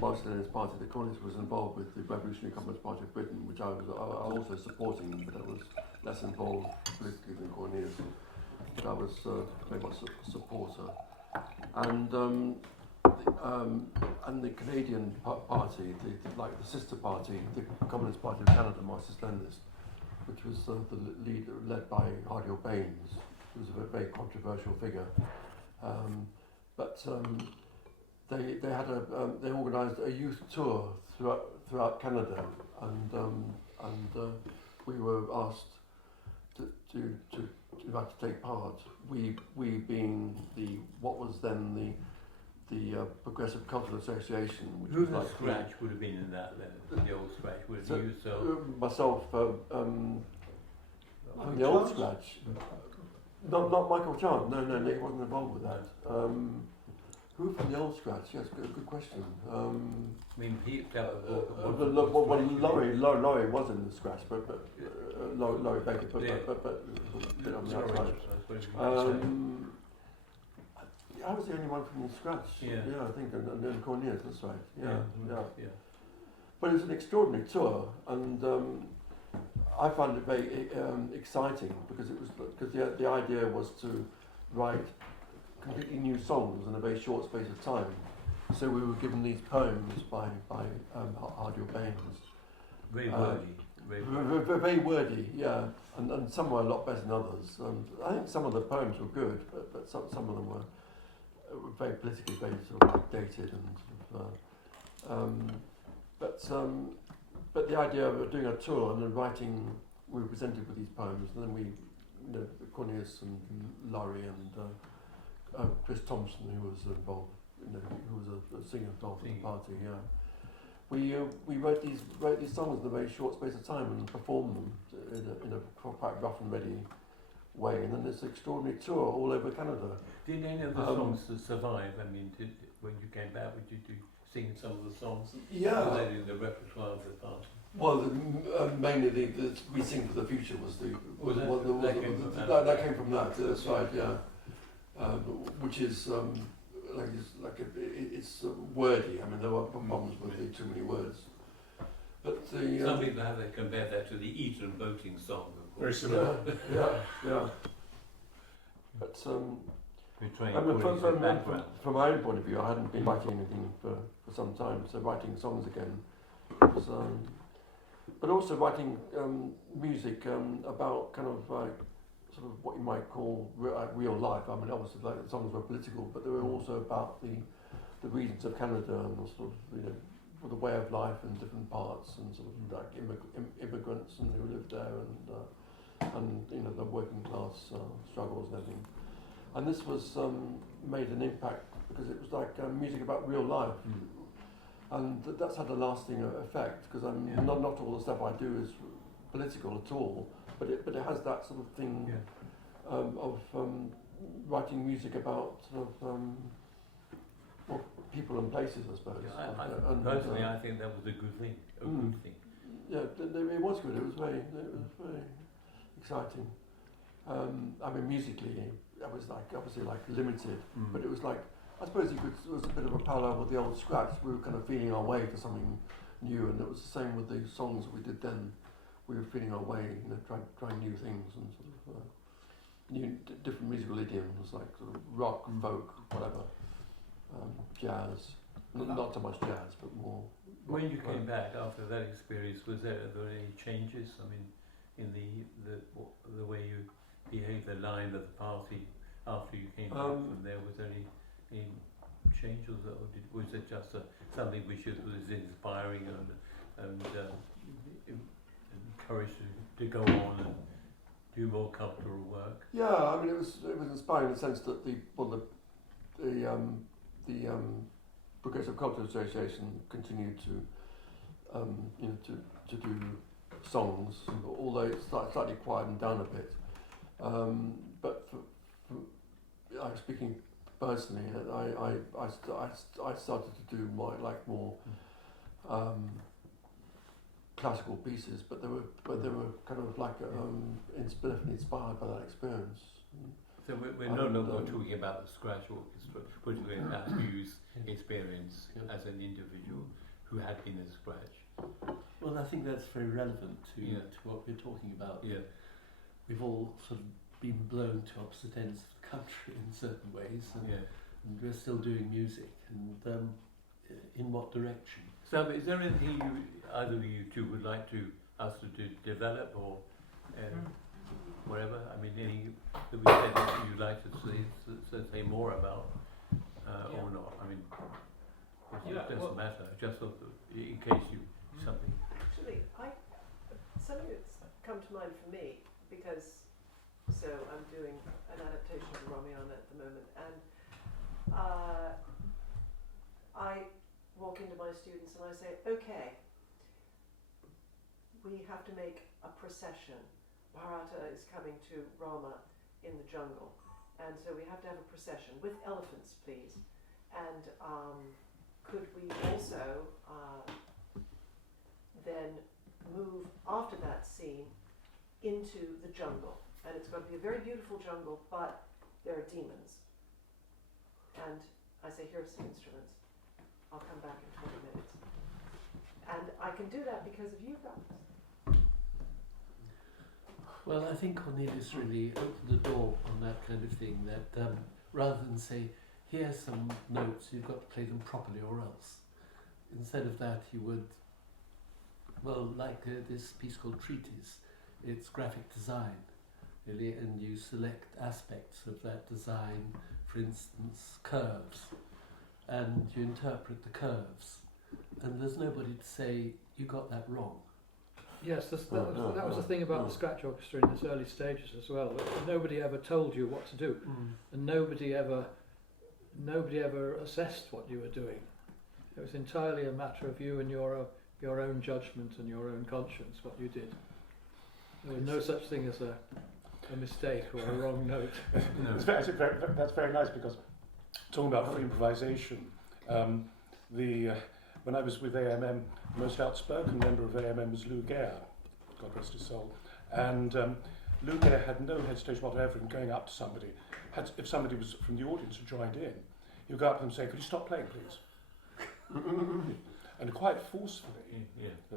Marxist Party. The Cornelius was involved with the Revolutionary Communist Party of Britain, which I was also supporting, but I was less involved politically than Cornelius. But I was very much a supporter. And the Canadian party, like the sister party, the Communist Party of Canada, Marxist-Leninist, which was led by Cardew, who was a very controversial figure. They organised a youth tour throughout Canada, and we were asked to take part. We being what was then the Progressive Cultural Association, which Who was the like scratch would have been in that then? The old scratch would have been yourself. Myself, from the old scratch. Not Michael Chant. No, he wasn't involved with that. Who from the old scratch? Yes, good question. I mean, Laurie was in the scratch, but Laurie Baker, but on the outside. I was the only one from scratch. Yeah. I think, and then Cornelius, that's right. Yeah. But it was an extraordinary tour, and I found it very exciting because the idea was to write completely new songs in a very short space of time. So we were given these poems by Cardew. Very wordy. Very wordy, yeah, and some were a lot better than others. I think some of the poems were good, but some of them were very politically very sort of dated and but the idea of doing a tour and then writing, we were presented with these poems, and then we, Cornelius and Laurie and Chris Thompson, who was involved, who was a singer involved in the party, We wrote these songs in a very short space of time and performed them in a quite rough and ready way, and then this extraordinary tour all over Canada. Did any of the songs survive? I mean, when you came back, would you sing some of the songs? Yeah. Was that in the repertoire of the party? Well, mainly the We Sing for the Future was that came from that. That's right. Yeah, which is. It's wordy. I mean, there were problems with too many words. But some people have compared that to the Eton boating song. Of course. Very similar. Yeah. But from my own point of view, I hadn't been writing anything for some time. So writing songs again was, but also writing music about kind of like sort of what you might call real life. I mean, obviously, like the songs were political, but they were also about the regions of Canada and the sort of the way of life in different parts, and sort of like immigrants and who lived there, and the working class struggles and everything. And this was made an impact because it was like music about real life, and that's had a lasting effect. Because not all the stuff I do is political at all. But it has that sort of thing of writing music about sort of people and places, I suppose. Personally, I think that was a good thing. Good thing. Yeah, it was good. It was very exciting. I mean, musically, it was obviously limited, but it was like, I suppose it was a bit of a parallel with the old scratch. We were kind of feeling our way to something new, and it was the same with the songs we did then. We were feeling our way, trying new things and sort of new different musical idioms, like sort of rock, folk, whatever, jazz. Not so much jazz, but more. When you came back after that experience, were there any changes? I mean, in the way you behaved, the line of the party after you came back from there, was there any changes, or was it just something which was inspiring and encouraged to go on and do more cultural work? Yeah, I mean, it was inspiring in the sense that the Progressive Cultural Association continued to do songs, although it's slightly quieted down a bit. But speaking personally, I started to do more classical pieces, but they were kind of like definitely inspired by that experience. So we're no longer talking about the Scratch Orchestra, we're talking about Hugh's experience as an individual who had been in Scratch. Well, I think that's very relevant to what we're talking about. Yeah. We've all sort of been blown to opposite ends of the country in certain ways, and we're still doing music. And in what direction? So, is there anything either of you two would like us to develop or whatever? I mean, any that we said that you'd like to say more about or not? I mean, it doesn't matter. Just sort of, in case you something. Actually, something that's come to mind for me, because I'm doing an adaptation of Romiana at the moment, and I walk into my students and I say, okay, we have to make a procession. Bharata is coming to Rama in the jungle, and so we have to have a procession with elephants, please. And could we also then move after that scene into the jungle? And it's going to be a very beautiful jungle, but there are demons. and I say, here are some instruments. I'll come back in 20 minutes. And I can do that because of you guys. Well, I think Cornelius really opened the door on that kind of thing, that rather than say, here's some notes, you've got to play them properly or else. Instead of that, he would, well, like this piece called Treatise, it's graphic design, really, and you select aspects of that design, for instance, curves, and you interpret the curves, and there's nobody to say, you got that wrong. Yes, that was the thing about the scratch orchestra in its early stages as well. Nobody ever told you what to do, and nobody ever assessed what you were doing. It was entirely a matter of you and your own judgment and your own conscience what you did. There was no such thing as a mistake or a wrong note. That's very nice, because talking about free improvisation, when I was with AMM, the most outspoken member of AMM was Lou Gare, God rest his soul. And Lou Gare had no hesitation whatever in going up to somebody. If somebody was from the audience who joined in, he would go up to them and say, could you stop playing, please? And quite forcefully,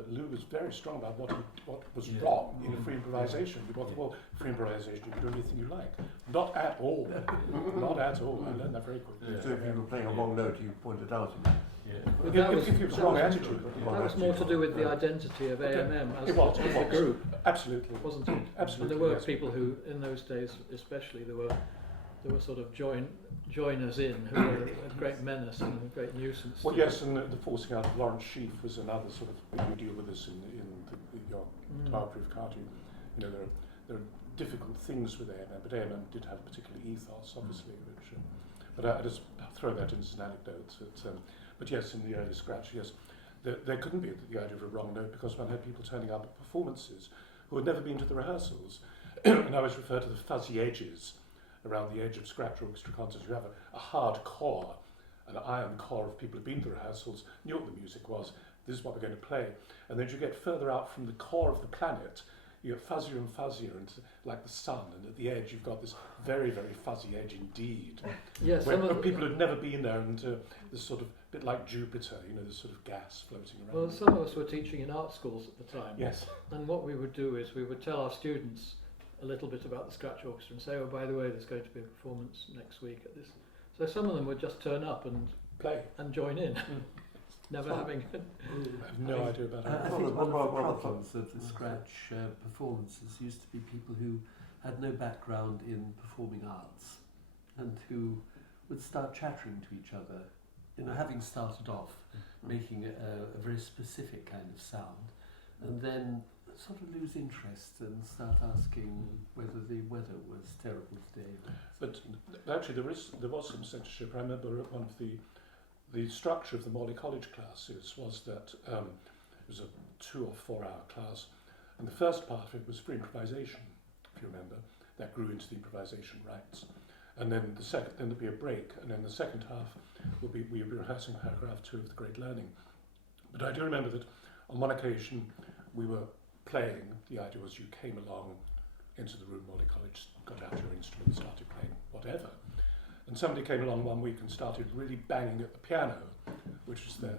Lou was very strong about what was wrong in a free improvisation. Well, free improvisation, you can do anything you like. Not at all. Not at all. I learned that very quickly. So if you were playing a wrong note, you pointed out. If it was wrong attitude. That was more to do with the identity of AMM as a group. Absolutely. Wasn't it? Absolutely. And there were people who, in those days especially, there were sort of joiners in who were a great menace and a great nuisance. Well, yes, and the forcing out of Lawrence Sheaf was another sort of big deal with us in your Tilbury of Cardew. You know, there are difficult things with AMM, but AMM did have a particular ethos, obviously. Which, but I just throw that in as an anecdote. But yes, in the early scratch, yes, there couldn't be the idea of a wrong note, because one had people turning up at performances who had never been to the rehearsals. And I always refer to the fuzzy edges around the edge of scratch orchestra concerts. You have a hard core, an iron core of people who've been to the rehearsals, knew what the music was, this is what we're going to play. And then as you get further out from the core of the planet, you get fuzzier and fuzzier, and like the sun, and at the edge you've got this very, very fuzzy edge indeed. Yes, where people who'd never been there, and this sort of bit like Jupiter, you know, this sort of gas floating around. Well, some of us were teaching in art schools at the time. Yes. And what we would do is we would tell our students a little bit about the scratch orchestra and say, oh, by the way, there's going to be a performance next week at this. So some of them would just turn up and play and join in, never having. I have no idea about it. I think one of the problems of the scratch performances used to be people who had no background in performing arts and who would start chattering to each other, you know, having started off making a very specific kind of sound, and then sort of lose interest and start asking whether the weather was terrible today. But actually there was some censorship. I remember one of the structure of the Morley College classes was that it was a 2 or 4 hour class, and the first part of it was free improvisation, if you remember. That grew into the improvisation rights. And then then there'd be a break, and then the second half we'd be rehearsing paragraph 2 of The Great Learning. But I do remember that on one occasion we were playing. The idea was you came along into the room, Morley College, got out your instrument, started playing whatever. And somebody came along one week and started really banging at the piano, which was there.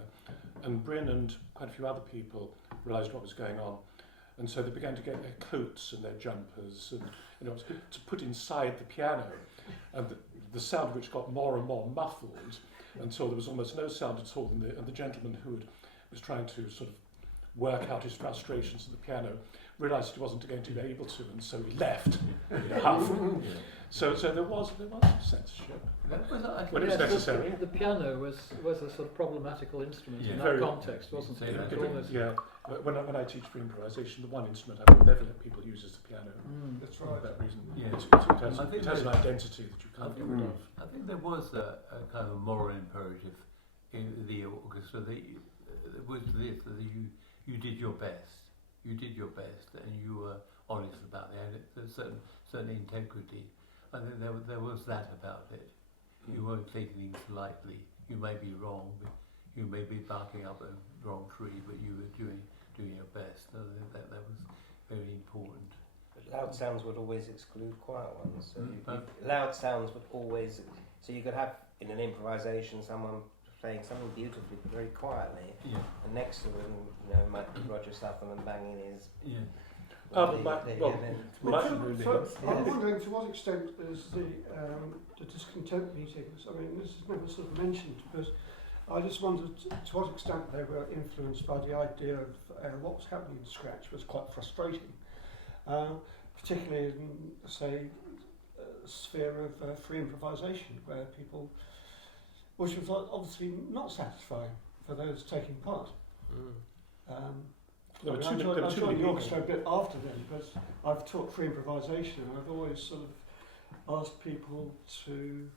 And Bryn and quite a few other people realised what was going on. And so they began to get their coats and their jumpers and, you know, to put inside the piano. And the sound which got more and more muffled until there was almost no sound at all. And the gentleman who was trying to sort of work out his frustrations at the piano realised he wasn't going to be able to, and so he left in a huff. So there was some censorship when it was necessary. The piano was a sort of problematical instrument in that Very context, wasn't it? Yeah. When I teach free improvisation, the one instrument I would never let people use is the piano. That's For right. that reason. Yeah. It has an identity that you can't get rid of. I think there was a kind of moral imperative in the orchestra. Was this that you did your best. You did your best, and you were honest about it. There's certain integrity. I think there was that about it. You weren't taking things lightly. You may be wrong, but you may be barking up a wrong tree, but you were doing your best. I think that was very important. But loud sounds would always exclude quiet ones. So loud sounds would always. So you could have in an improvisation, someone playing something beautifully but very quietly, and next to them, might be Roger Sutherland banging his. I'm wondering to what extent is the discontent meetings. I mean, this is never sort of mentioned, but I just wondered to what extent they were influenced by the idea of what was happening in Scratch was quite frustrating, particularly in, say, a sphere of free improvisation, where people, which was obviously not satisfying for those taking part. I joined the orchestra a bit after then, but I've taught free improvisation, and I've always sort of asked people to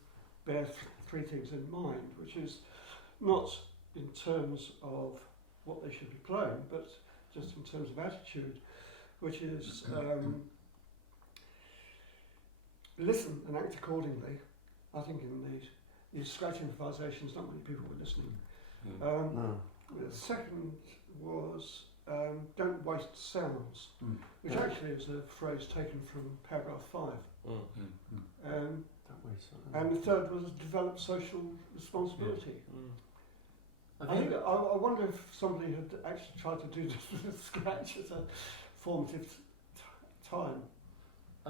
bear three things in mind, which is not in terms of what they should be playing, but just in terms of attitude, which is listen and act accordingly. I think in these scratch improvisations, not many people were listening. The second was don't waste sounds, which actually is a phrase taken from paragraph 5. And the third was develop social responsibility. I wonder if somebody had actually tried to do this with Scratch as a formative time.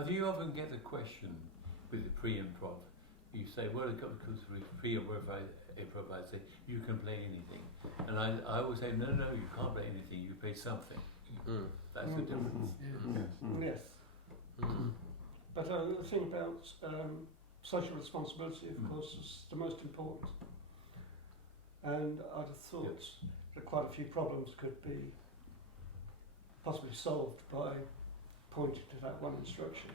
Do you often get the question with the pre-improv? You say, well, because with pre-improvisation, you can play anything. And I always say, no, you can't play anything, you play something. That's the difference. Yes. But the thing about social responsibility, of course, is the most important. And I'd have thought that quite a few problems could be possibly solved by pointing to that one instruction,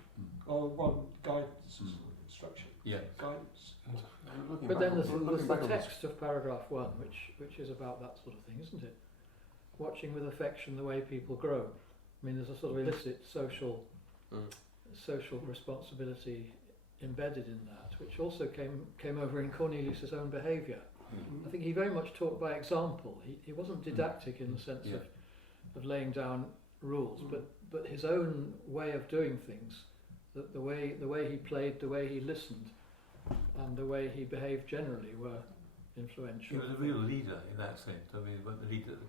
or one guidance instruction. Guidance. But then there's the text of paragraph 1, which is about that sort of thing, isn't it? Watching with affection the way people grow. I mean, there's a sort of illicit social responsibility embedded in that, which also came over in Cornelius's own behaviour. I think he very much taught by example. He wasn't didactic in the sense of laying down rules, but his own way of doing things, the way he played, the way he listened, and the way he behaved generally were influential. He was a real leader in that sense. I mean, the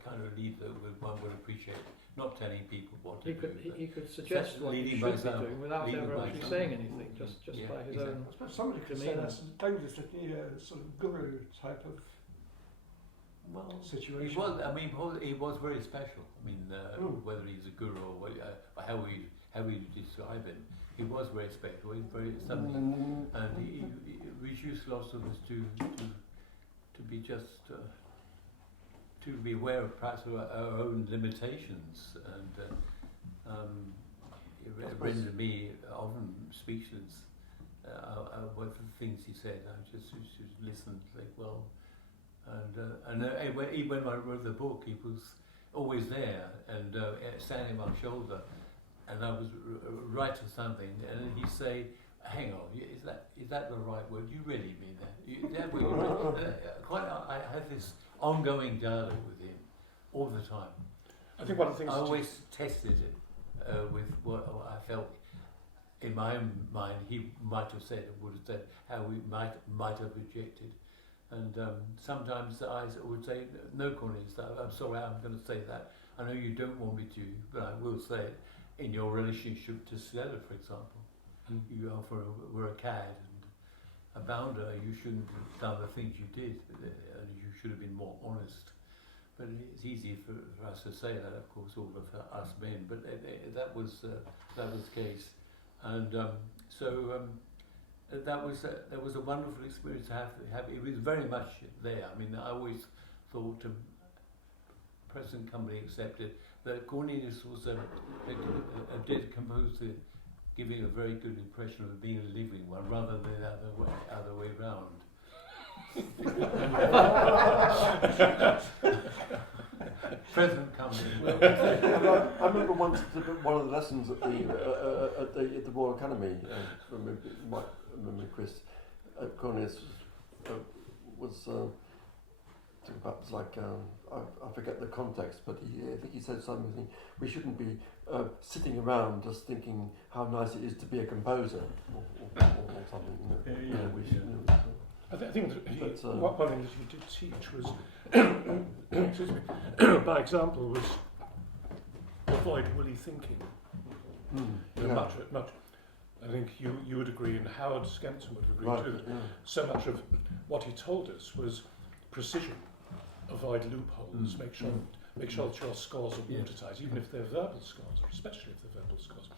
kind of leader that one would appreciate, not telling people what to do. He could suggest what he should be doing without ever actually saying anything, just by his own. I suppose somebody could say that's dangerous, a sort of guru type of situation. He was very special. I mean, whether he's a guru or how we describe him, he was very special. He was very something, and he reduced lots of us to be just to be aware of perhaps our own limitations, and it rendered me often speechless. What the things he said, I just listened, like, well, and even when I wrote the book, he was always there and standing on my shoulder, and I was writing something, and he'd say, "Hang on, is that the right word? You really mean that? I had this ongoing dialogue with him all the time. I think one of the things I always tested it with what I felt in my own mind he might have said, or would have said, how we might have rejected. And sometimes I would say, "No, Cornelius, I'm sorry, I'm going to say that. I know you don't want me to, but I will say it. In your relationship to Stella, for example, you were a cad and a bounder. You shouldn't have done the things you did, and you should have been more honest." But it's easy for us to say that, of course, all of us men. But that was the case, and that was a wonderful experience to have. It was very much there. I mean, I always thought, present company accepted, that Cornelius was a dead composer, giving a very good impression of being a living one, rather than the other way round. Present company. I remember once one of the lessons at the Royal Academy. Remember Chris, Cornelius was perhaps like I forget the context, but I think he said something. We shouldn't be sitting around just thinking how nice it is to be a composer, or something. We should. I think that one thing that he did teach was, excuse me, by example, was avoid woolly thinking. Much. I think you would agree, and Howard Skempton would agree too, that so much of what he told us was precision. Avoid loopholes. Make sure that your scores are watertight, even if they're verbal scores, or especially if they're verbal scores.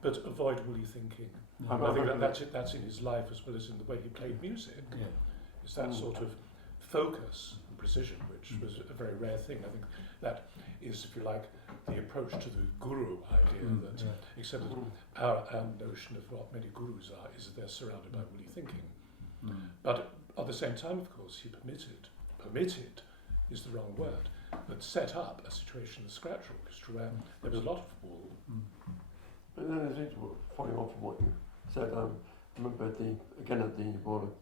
But avoid woolly thinking. I think that's in his life as well as in the way he played music. It's that sort of focus and precision, which was a very rare thing. I think that is, if you like, the approach to the guru idea. Except that our notion of what many gurus are is that they're surrounded by woolly thinking. But at the same time, of course, he permitted is the wrong word, but set up a situation in the Scratch Orchestra where there was a lot of wool. But then I think, following on from what you said, I remember at the Royal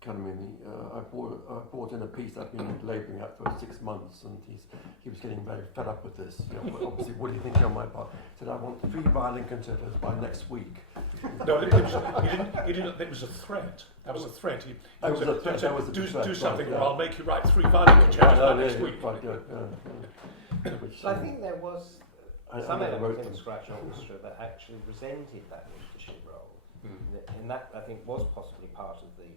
Academy, I brought in a piece that I've been labouring at for 6 months, and he was getting very fed up with this. Obviously, what do you think on my part? He said, I want 3 violin concertos by next week. No, he didn't. It was a threat. That was a threat. Do something, or I'll make you write 3 violin concertos by next week. I think there was some element in the Scratch Orchestra that actually resented that leadership role, and that I think was possibly part of the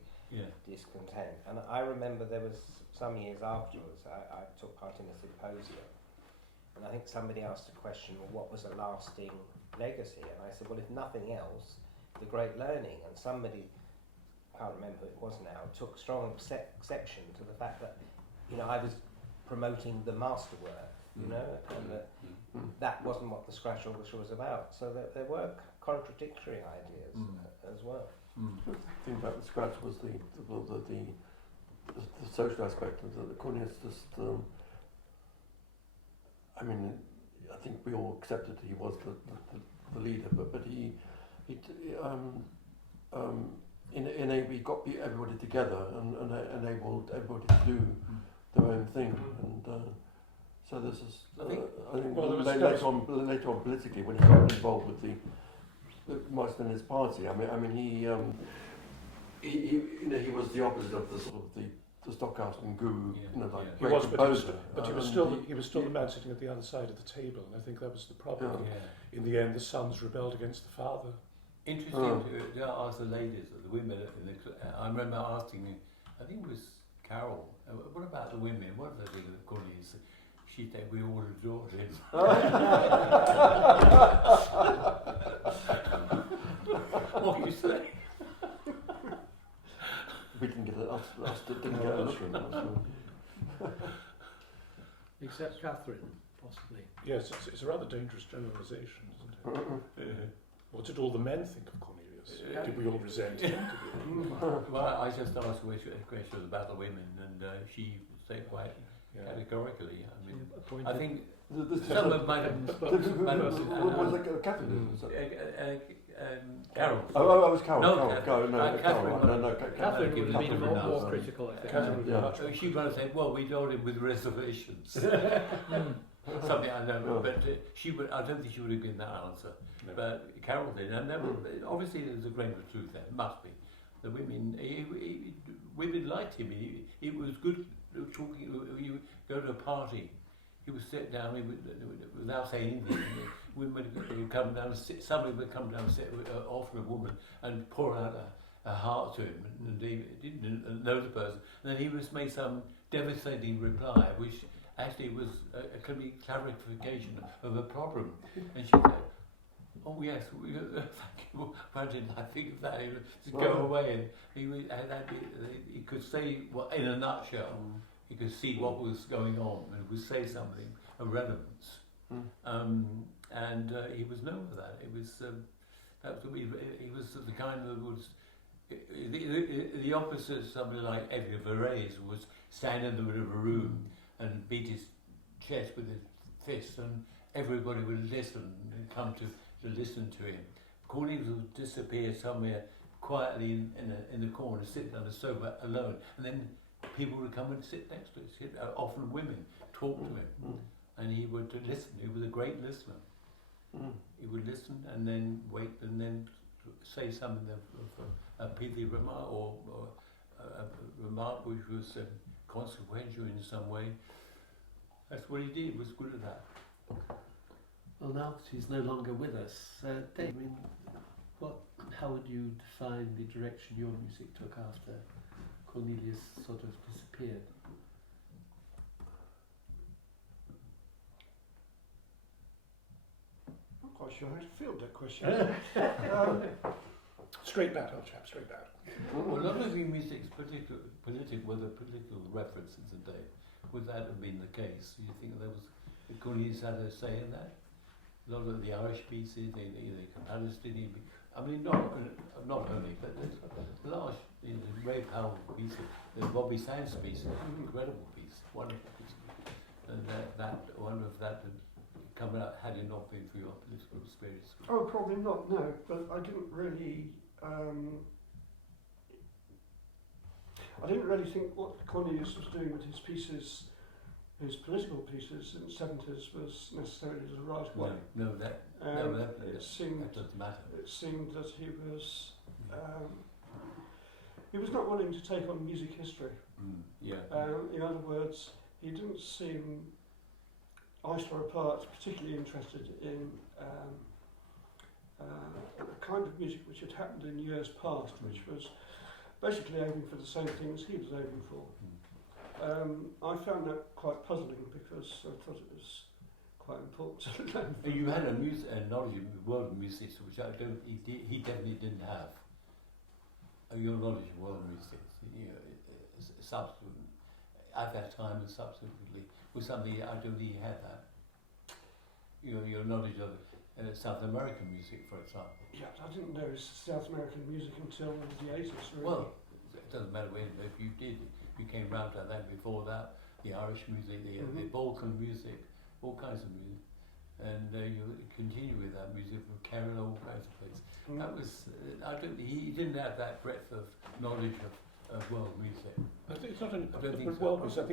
discontent. And I remember there was some years afterwards, I took part in a symposium, and I think somebody asked a question, well, what was a lasting legacy? And I said, well, if nothing else, the great learning. And somebody, I can't remember who it was now, took strong exception to the fact that, I was promoting the masterwork, and that wasn't what the Scratch Orchestra was about. So there were contradictory ideas as well. The thing about the Scratch was the social aspect of the Cornelius. I think we all accepted he was the leader, but he got everybody together and enabled everybody to do their own thing, and so this is. I think later on politically, when he got involved with the Marston and his party. He was the opposite of the sort of the Stockhausen guru, great composer. But he was still the man sitting at the other side of the table, and I think that was the problem. In the end, the sons rebelled against the father. Interesting to ask the ladies, the women. I remember asking, I think it was Carol, what about the women? What did they think of Cornelius? She said we all adored him. What do you say? We didn't get us didn't get a look in. Except Catherine, possibly. Yes, it's a rather dangerous generalisation, isn't it? What did all the men think of Cornelius? Did we all resent him? Well, I just asked a question about the women, and she said quite categorically. I think some of my was it Catherine? Carol. Oh, it was Carol. No, Catherine would have been more critical, I think. She would have said, well, we told him with reservations. Something I know, but I don't think she would have given that answer. No. But Carol did, and obviously there's a grain of truth there. Must be. The women liked him. It was good talking. You go to a party, he would sit down without saying anything. Women would come down, somebody would come down and sit, often a woman, and pour out a heart to him, and he didn't know the person. And then he would make some devastating reply, which actually was a clarification of a problem. And she said, oh yes, thank you, why didn't I think of that? Just go away. And he could say, in a nutshell, he could see what was going on and would say something of relevance. And he was known for that. It was he was the kind that was the opposite of somebody like Edgar Varese would stand in the middle of a room and beat his chest with his fist, and everybody would listen and come to listen to him. Cornelius would disappear somewhere quietly in the corner, sit on the sofa alone, and then people would come and sit next to him. Often women talk to him, and he would listen. He was a great listener. He would listen and then wait and then say something of a pithy remark or a remark which was consequential in some way. That's what he did. Was good at that. Well, now that he's no longer with us, Dave, I mean, how would you define the direction your music took after Cornelius sort of disappeared? I'm not quite sure how to field that question. Straight bat, old chap, straight bat. Well, a lot of the music's political references today. Would that have been the case? Do you think there was Cornelius had a say in that? A lot of the Irish pieces, the Palestinian. I mean, not only, but the large, the Ray Powell piece, the Bobby Sands piece, an incredible piece, wonderful piece, and that one of that had come out had it not been for your political experience. Oh, probably not, no, but I didn't really think what Cornelius was doing with his pieces, his political pieces in the 70s was necessarily the right way. No, that doesn't matter. It seemed that he was not willing to take on music history. In other words, he didn't seem, I saw apart, particularly interested in the kind of music which had happened in years past, which was basically aiming for the same things he was aiming for. I found that quite puzzling because I thought it was quite important to learn. You had a knowledge of world music, which he definitely didn't have. Your knowledge of world music, subsequent at that time and subsequently was something I don't think he had that. Your knowledge of South American music, for example. Yeah, I didn't know South American music until the 80s, really. Well, it doesn't matter when, if you did, you came round to that before that, the Irish music, the Balkan music, all kinds of music. And you continue with that music from Kerala, all kinds of places. That was, he didn't have that breadth of knowledge of world music. I think it's not only world music. I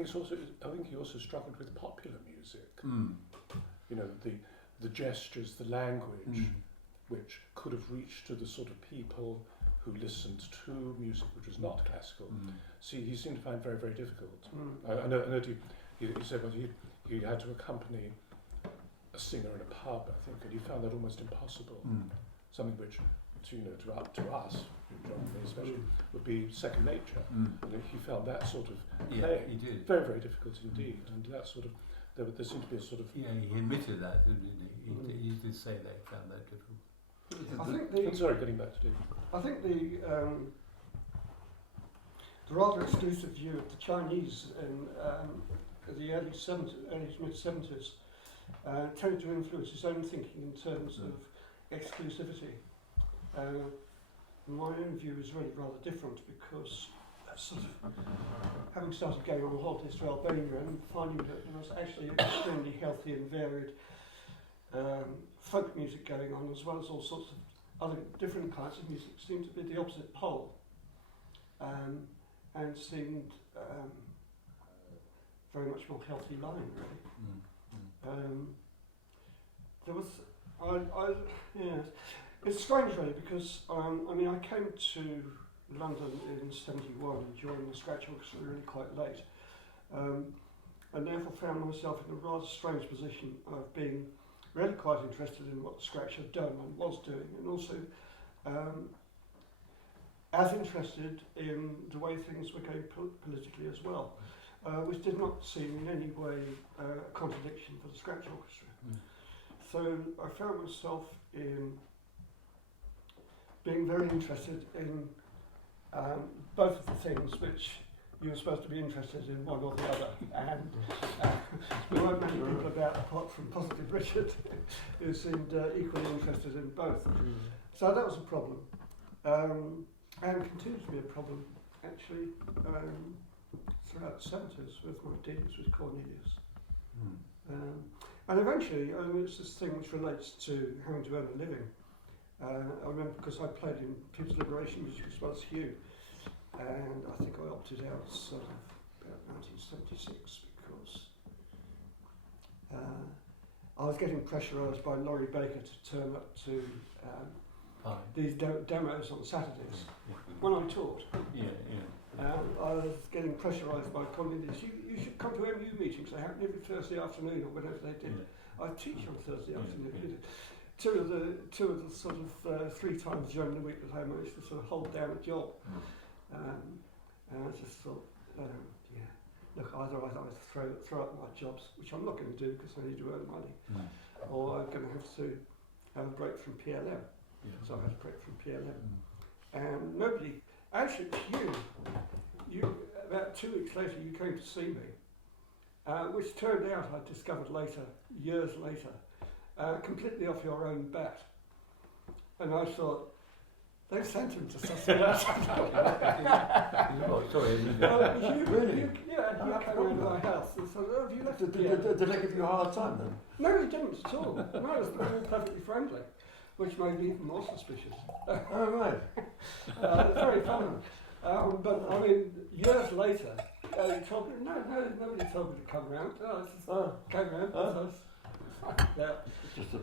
think he also struggled with popular music. You know, the gestures, the language, which could have reached to the sort of people who listened to music which was not classical. See, he seemed to find very, very difficult. I know he said well, he had to accompany a singer in a pub, I think, and he found that almost impossible. Something which, to us, especially, would be second nature. And he found that sort of play very, very difficult indeed. And that sort of, there seemed to be a sort of... Yeah, he admitted that, didn't he? He did say that he found that difficult. Getting back to David. I think the rather exclusive view of the Chinese in the early to mid 70s tended to influence his own thinking in terms of exclusivity. My own view is really rather different because sort of having started going on holidays to Albania and finding that there was actually extremely healthy and varied folk music going on, as well as all sorts of other different kinds of music, seemed to be the opposite pole, and seemed very much more healthy line, really. There was, it's strange really because I came to London in '71 and joined the Scratch Orchestra really quite late, and therefore found myself in a rather strange position of being really quite interested in what the Scratch had done and was doing, and also as interested in the way things were going politically as well, which did not seem in any way a contradiction for the Scratch Orchestra. So I found myself in being very interested in both of the things which you were supposed to be interested in, one or the other, and there weren't many people about apart from possibly Richard who seemed equally interested in both. So that was a problem, and continues to be a problem actually throughout the 70s with my dealings with Cornelius. And eventually, it's this thing which relates to having to earn a living. I remember because I played in People's Liberation Music as well as Hugh, and I think I opted out sort of about 1976 because I was getting pressurised by Laurie Baker to turn up to these demos on Saturdays when I taught. I was getting pressurised by Cornelius. You should come to MU meetings. They happen every Thursday afternoon or whatever they did. I teach on Thursday afternoon. Two of the sort of 3 times during the week that I managed to sort of hold down a job. And I just thought, look, either I throw up my jobs, which I'm not going to do because I need to earn money, or I'm going to have to have a break from PLM. So I had a break from PLM. And nobody, actually you about 2 weeks later you came to see me, which turned out, I discovered later, years later, completely off your own bat. And I thought, they've sent him to such Oh, sorry. Really? You came around to my house and said, have you left Did they give you a hard time then? No, he didn't at all. No, it was perfectly friendly, which made me even more suspicious. Oh, right. Very fun. But I mean, years later, he told me, nobody told me to come round. I just came round because Just a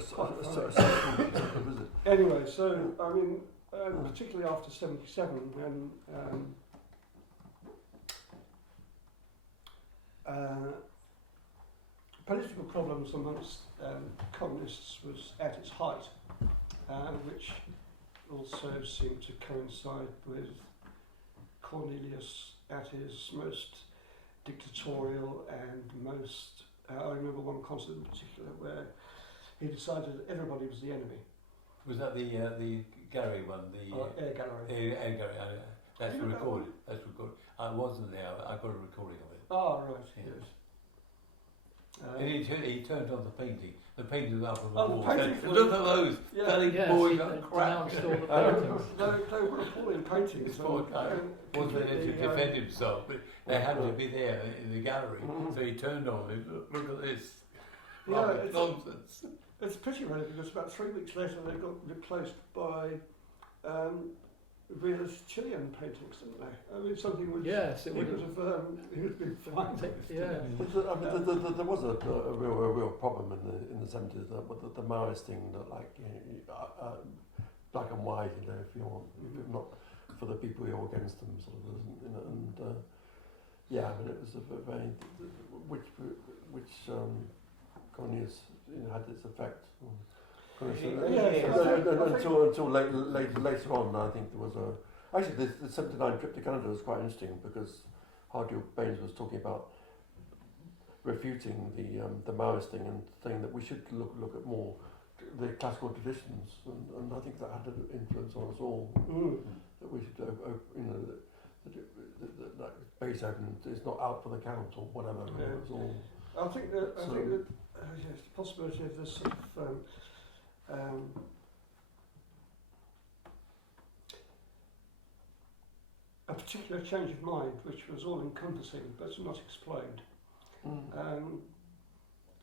social visit. Anyway, so I mean, particularly after '77, when political problems amongst communists was at its height, which also seemed to coincide with Cornelius at his most dictatorial and most. I remember one concert in particular where he decided that everybody was the enemy. Was that the Gary one? The Air Gallery. Air Gary. That's recorded. That's recorded. I wasn't there. I got a recording of it. Oh right. Yes. Yes. He turned on the painting. The painting was up on the Oh, wall. the paintings were- Look at those. Yeah. Bloody Yes, boy they got crap. denounced all the paintings. They were appalling paintings. This poor guy wasn't there to defend himself, but they had to be there in the gallery. So he turned on it. Look at this. Yeah, Rubbish nonsense. It's pretty really because about 3 weeks later they got replaced by realist Chilean paintings, didn't they? I mean, something which Yes, it he would would have. have been fine. Yeah. I mean, there was a real problem in the 70s with the Maoist thing, that like black and white, if you want, if not for the people you're against them, sort of, and I mean, it was a very which Cornelius had its effect. Until later on, I think there was actually the 79 trip to Canada was quite interesting because Cardew Baines was talking about refuting the Maoist thing and saying that we should look at more the classical traditions, and I think that had an influence on us all. That we should that Beethoven is not out for the count or whatever. Yeah. It was all. I think that yes, the possibility of this sort of a particular change of mind, which was all encompassing but not explained.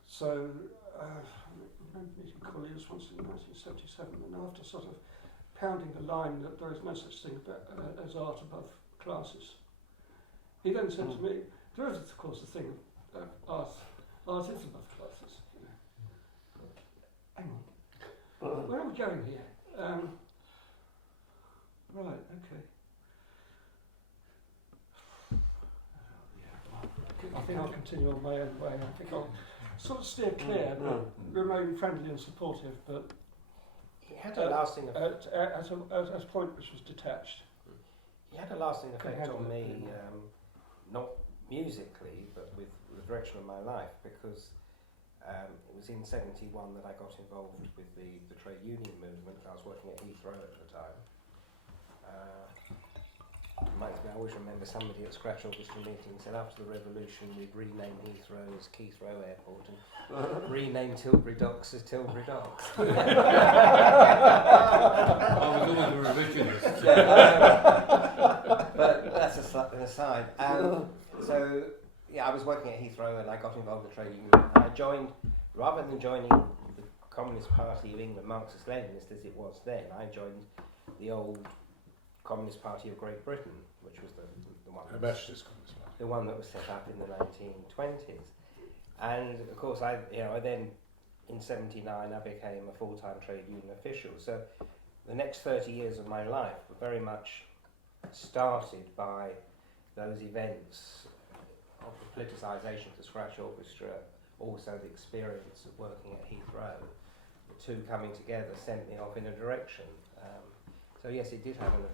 So I remember meeting Cornelius once in 1977, and after sort of pounding the line that there is no such thing as art above classes, he then said to me, there is of course a thing of art is above classes. Hang on. Where are we going here? Right, okay. I think I'll continue on my own way. I think I'll sort of steer clear, but remain friendly and supportive, but He had a lasting effect. at a point which was detached. He had a lasting effect on me, not musically, but with the direction of my life, because it was in '71 that I got involved with the trade union movement. I was working at Heathrow at the time. I always remember somebody at Scratch Orchestra meeting said after the revolution we'd rename Heathrow as Heathrow Airport and rename Tilbury Docks as Tilbury Docks. I was always a revisionist. But that's an aside. So, I was working at Heathrow and I got involved in the trade union. I joined, rather than joining the Communist Party of England, Marxist-Leninist as it was then, I joined the old Communist Party of Great Britain, which was the one that was set up in the 1920s. And of course, I then in '79 I became a full-time trade union official. So the next 30 years of my life were very much started by those events of the politicisation of the Scratch Orchestra, also the experience of working at Heathrow. The two coming together sent me off in a direction. So yes, it did have an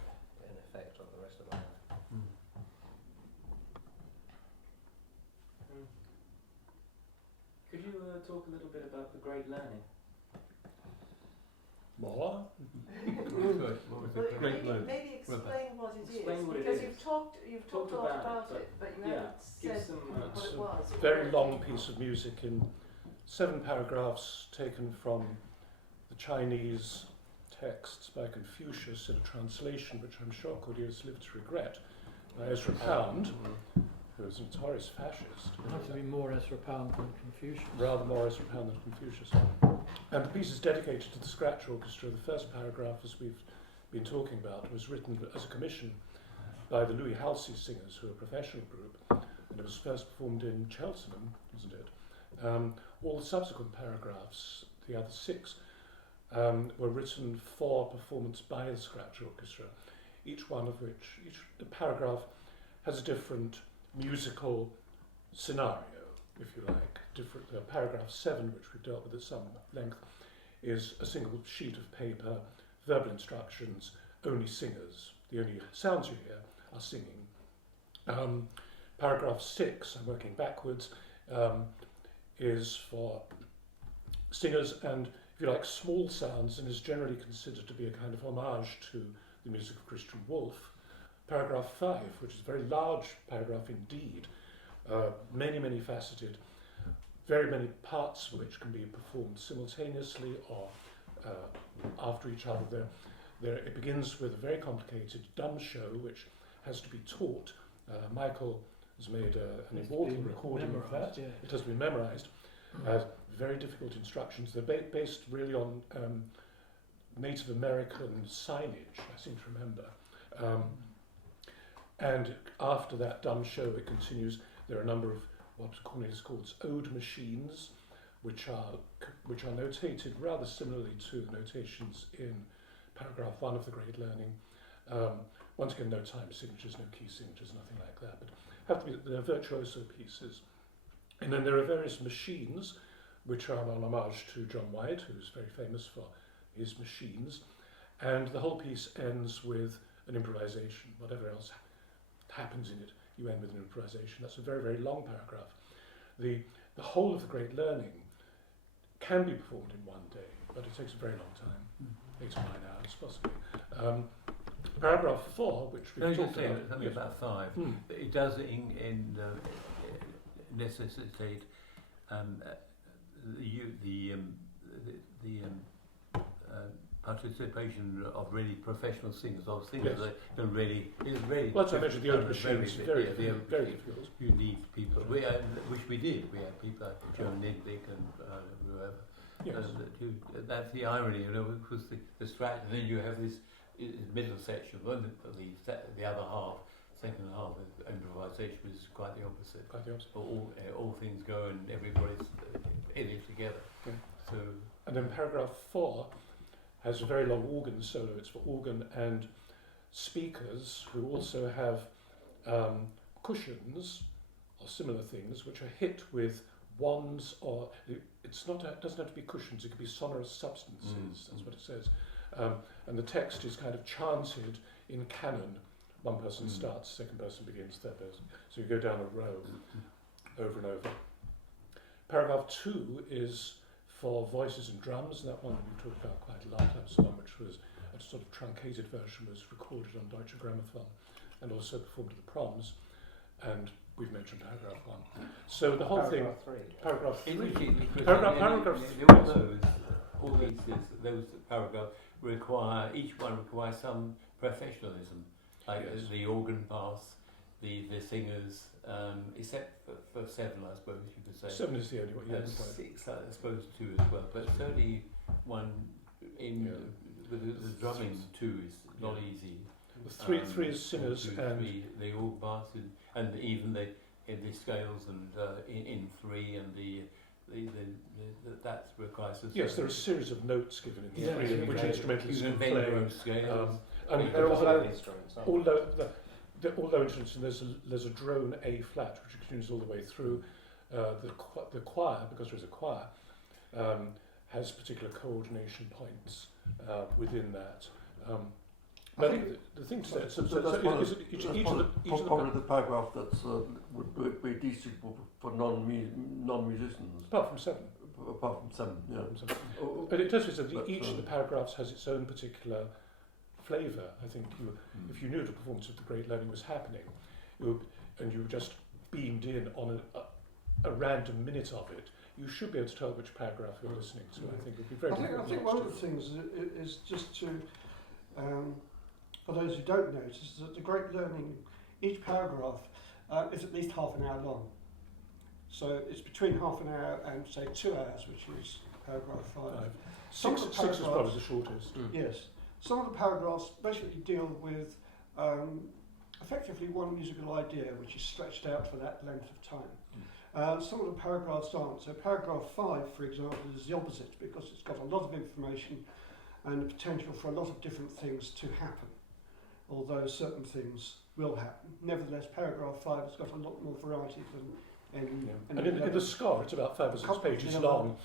effect on the rest of my life. Could you talk a little bit about the Great Learning? More? Good. What was Well, the great learning? maybe explain what it is, Explain what it because is. you've talked a lot about it, but you yeah, haven't give said some what it was. A very long piece of music in 7 paragraphs taken from the Chinese texts by Confucius in a translation which I'm sure Cornelius lived to regret, by Ezra Pound, who was a notorious fascist. It has to be more Ezra Pound than Confucius. Rather more Ezra Pound than Confucius. And the piece is dedicated to the Scratch Orchestra. The first paragraph, as we've been talking about, was written as a commission by the Louis Halsey Singers, who are a professional group, and it was first performed in Cheltenham, wasn't it? All the subsequent paragraphs, the other 6, were written for performance by the Scratch Orchestra, each one of which, each paragraph has a different musical scenario, if you like. Different. Paragraph 7, which we've dealt with at some length, is a single sheet of paper, verbal instructions, only singers. The only sounds you hear are singing. Paragraph 6, I'm working backwards, is for singers and, if you like, small sounds, and is generally considered to be a kind of homage to the music of Christian Wolff. Paragraph 5, which is a very large paragraph indeed, many faceted, very many parts of which can be performed simultaneously or after each other. It begins with a very complicated dumb show which has to be taught. Michael has made an immortal recording of that. Yeah. It has been memorised. Very difficult instructions. They're based really on Native American signage, I seem to remember. And after that dumb show, it continues. There are a number of what Cornelius calls ode machines, which are notated rather similarly to the notations in paragraph 1 of the Great Learning. Once again, no time signatures, no key signatures, nothing like that. But have to be, they're virtuoso pieces. And then there are various machines, which are an homage to John White, who's very famous for his machines. And the whole piece ends with an improvisation. Whatever else happens in it, you end with an improvisation. That's a very long paragraph. The whole of the Great Learning can be performed in one day, but it takes a very long time, 8 or 9 hours possibly. Paragraph 4, which we've talked about. Something about 5. It does necessitate the participation of really professional singers, of singers that can really. Well, that's I mentioned the ode machines. Very difficult. You need people, which we did. We had people like Joe Nidlick and whoever. Yes. That's the irony, you know, because the strat, and then you have this middle section, the other half, second half of improvisation is quite the opposite. Quite the opposite. All things go and everybody's in it together. Yeah. So. And then paragraph 4 has a very long organ solo. It's for organ and speakers who also have cushions or similar things which are hit with wands, or it doesn't have to be cushions, it could be sonorous substances, that's what it says. And the text is kind of chanted in canon. One person starts, second person begins, third person. So you go down a row over and over. Paragraph 2 is for voices and drums, and that one we talked about quite a lot. That was one which was a sort of truncated version, was recorded on Deutsche Grammophon and also performed at the proms. And we've mentioned paragraph 1. So the whole Paragraph thing. 3. Paragraph 3. Paragraph all those paragraphs each one requires some professionalism, like Yes. the organ parts, the singers, except for 7, I suppose you could say. 7 is the only one. Yeah, 6, I suppose 2 as well, but certainly one in the drumming 2 is not easy. The 3 is singers 2, and 3, the organ parts and even the scales and in 3 and the that requires a Yes, there are a series of notes given in the Yeah, reading, yeah, which yeah. instrumentalists You can can play. bend scales. And They're all low all instruments, aren't they? low instruments, and there's a drone A flat, which continues all the way through. The choir, because there's a choir, has particular coordination points within that. But I think the thing to say, So that's each of the probably the paragraph that's would be decent for non-musicians. apart from 7. Apart from 7, yeah. But it does say that But, each of the paragraphs has its own particular flavour. I think if you knew the performance of The Great Learning was happening, and you were just beamed in on a random minute of it, you should be able to tell which paragraph you're listening to. I think it would be very I difficult think not one to. of the things is just to, for those who don't notice, is that The Great Learning, each paragraph is at least half an hour long. So it's between half an hour and, say, 2 hours, which is paragraph 5. Some of the Six is probably paragraphs- the shortest. Yes. Some of the paragraphs basically deal with effectively one musical idea which is stretched out for that length of time. Some of the paragraphs aren't. So paragraph 5, for example, is the opposite because it's got a lot of information and the potential for a lot of different things to happen, although certain things will happen. Nevertheless, paragraph 5 has got a lot more variety than in And in the score, it's about 5 or 6 Couple of pages little- long,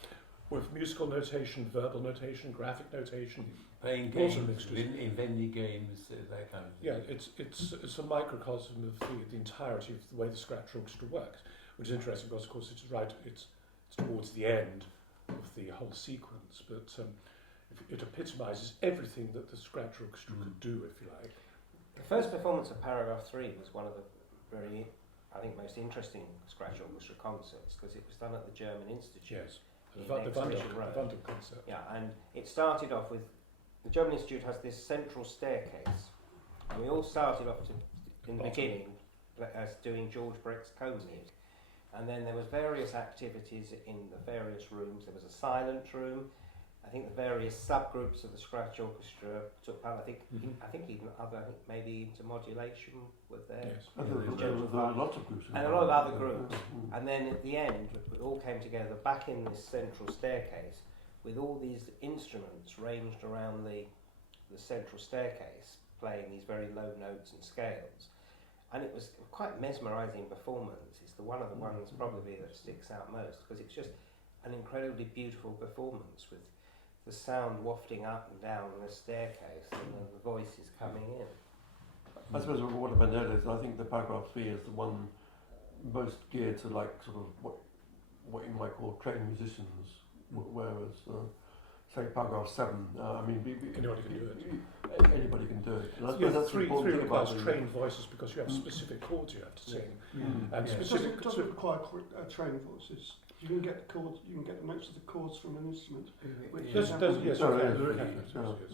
with musical notation, verbal notation, graphic notation. Playing Also games, mixed with- inventing games, that kind of thing. Yeah, it's a microcosm of the entirety of the way the Scratch Orchestra works, which is interesting because, of course, it's towards the end of the whole sequence, but it epitomises everything that the Scratch Orchestra could do, if you like. The first performance of paragraph 3 was one of the very, I think, most interesting Scratch Orchestra concerts because it was done at the German Institute. Yes, the in Exhibition Road. Wandel concert. Yeah, and it started off with, the German Institute has this central staircase, and we all started off in the beginning as doing George Brecht's comb music, and then there was various activities in the various rooms. There was a silent room. I think the various subgroups of the Scratch Orchestra took part. I think even other, I think maybe intermodulation was there. Yes. And there were lots of groups. And a lot of other groups. And then at the end, we all came together back in this central staircase with all these instruments ranged around the central staircase, playing these very low notes and scales. And it was quite mesmerising performance. It's one of the ones probably that sticks out most because it's just an incredibly beautiful performance with the sound wafting up and down the staircase and the voices coming in. I suppose what I meant earlier is I think the paragraph 3 is the one most geared to like sort of what you might call trained musicians, whereas say paragraph 7, I mean Anybody can do it. Anybody can do it. And I suppose Yeah, that's the 3 important thing requires about trained voices because you have specific chords you have to sing. And Yeah. It specific doesn't require trained voices. You can get the chords. You can get the notes of the chords from an instrument. Which Yes, is- yes, Sorry, you yes, can. yes, Yes, yeah. yes.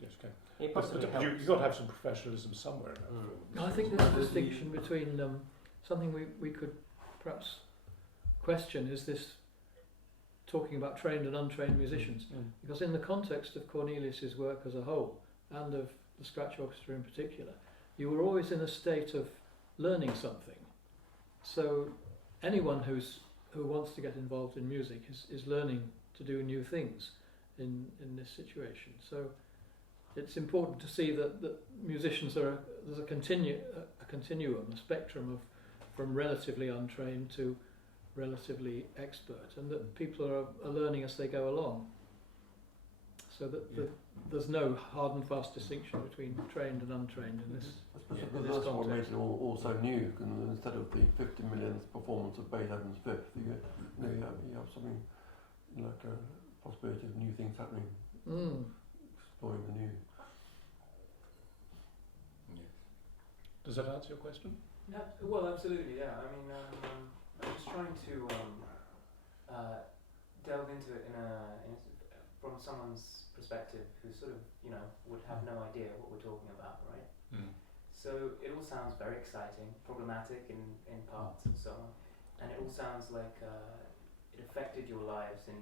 Yes, you can. It But possibly you've helps. got to have some professionalism somewhere in that performance. I think there's a distinction between something we could perhaps question is this talking about trained and untrained musicians. Because in the context of Cornelius's work as a whole, and of the Scratch Orchestra in particular, you were always in a state of learning something. So anyone who wants to get involved in music is learning to do new things in this situation. So it's important to see that musicians there's a continuum, a spectrum from relatively untrained to relatively expert, and that people are learning as they go along. So that there's no hard and fast distinction between trained and untrained in this. I suppose that's what made it all so new. And instead of the 50 millionth performance of Beethoven's Fifth, you have something like a possibility of new things happening, exploring the new. Does that answer your question? Yeah, well, absolutely, yeah. I mean, I'm just trying to delve into it from someone's perspective who sort of, would have no idea what we're talking about, right? So it all sounds very exciting, problematic in parts and so on, and it all sounds like it affected your lives in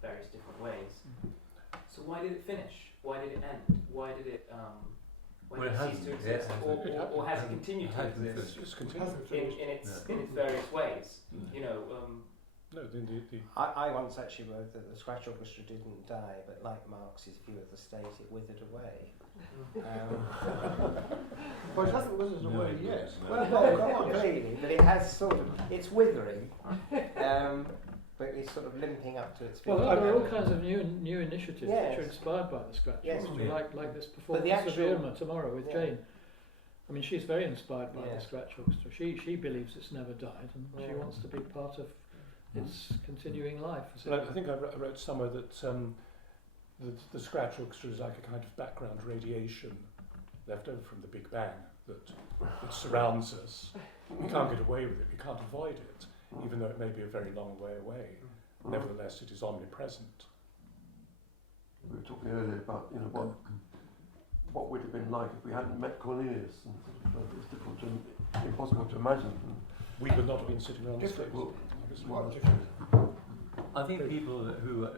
various different ways. So why did it finish? Why did it end? Why did it cease to exist, or has it continued to exist It's continuing. in its various ways? No, the I once actually wrote that the Scratch Orchestra didn't die, but like Marx's view of the state, it withered away. Well, it hasn't withered away yet. Well, not completely, but it has sort of, it's withering, but it's sort of limping up to its feet. Well, there are all kinds of new initiatives which Yes. are inspired by the Scratch Yes, Orchestra, yeah. like this performance actual- of Irma tomorrow with Yeah. Jane. I mean, she's very inspired by the Yes. Scratch Orchestra. She believes it's never died, and she Yeah. wants to be part of its continuing life. So I think I wrote somewhere that the Scratch Orchestra is like a kind of background radiation left over from the Big Bang that surrounds us. We can't get away with it, we can't avoid it, even though it may be a very long way away. Nevertheless, it is omnipresent. We were talking earlier about what would have been like if we hadn't met Cornelius, and it's difficult to, impossible to imagine. We would not have been sitting around the Different. stage. Quite different. I think people who are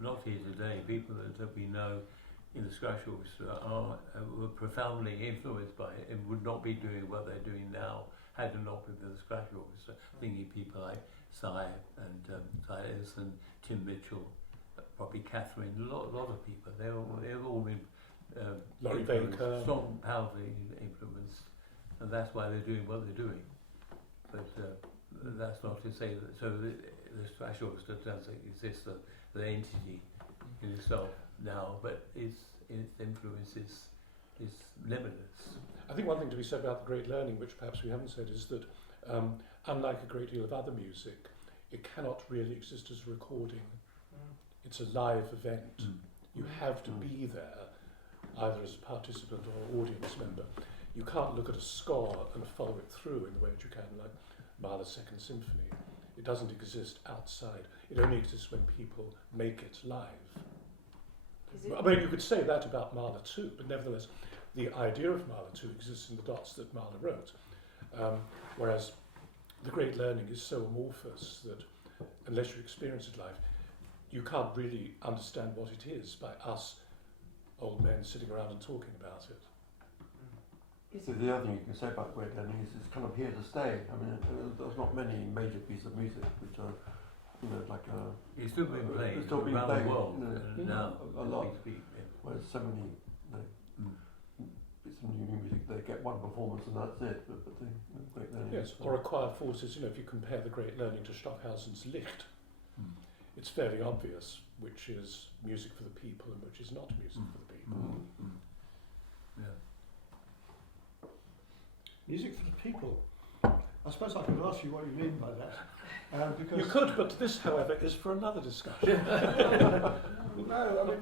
not here today, people that we know in the Scratch Orchestra were profoundly influenced by it and would not be doing what they're doing now had it not been for the Scratch Orchestra. Thinking people like Cy and Cy Edison, Tim Mitchell, probably Catherine, a lot of people. They've all been Laurie influenced, Baker. strong, powerfully influenced, and that's why they're doing what they're doing. But that's not to say that. So the Scratch Orchestra doesn't exist, the entity in itself now, but its influence is limitless. I think one thing to be said about the Great Learning, which perhaps we haven't said, is that unlike a great deal of other music, it cannot really exist as a recording. It's a live event. You have to be there, either as a participant or audience member. You can't look at a score and follow it through in the way that you can, like Mahler's Second Symphony. It doesn't exist outside. It only exists when people make it live. I mean, you could say that about Mahler too, but nevertheless, the idea of Mahler too exists in the dots that Mahler wrote. Whereas the Great Learning is so amorphous that unless you experience it live, you can't really understand what it is by us old men sitting around and talking about it. So the other thing you can say about Great Learning is it's kind of here to stay. I mean, there's not many major pieces of music which are, like a... It's still being played It's still being around played, the world now. a lot. as we speak, yeah. Whereas so many bits of new music, they get one performance and that's it. But the Great Learning... Yes, or acquired forces. If you compare the Great Learning to Stockhausen's Licht, it's fairly obvious which is music for the people and which is not music for the people. Yeah. Music for the people. I suppose I could ask you what you mean by that. Because You could, but this, however, is for another discussion. No, I mean,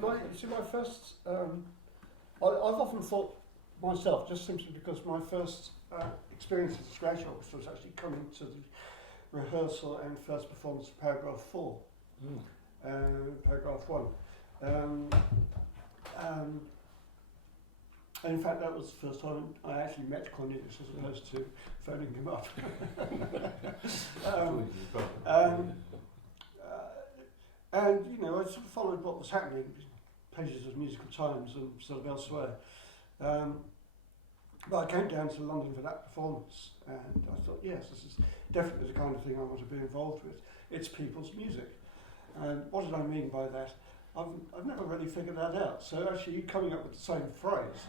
my first... I've often thought myself, just simply because my first experience of the Scratch Orchestra was actually coming to the rehearsal and first performance of Paragraph 4, Paragraph 1. And in fact, that was the first time I actually met Cornelius as opposed to phoning him up. And, you know, I sort of followed what was happening, pages of Musical Times and sort of elsewhere. But I came down to London for that performance, and I thought, yes, this is definitely the kind of thing I want to be involved with. It's people's music. And what did I mean by that? I've never really figured that out. So actually, you coming up with the same phrase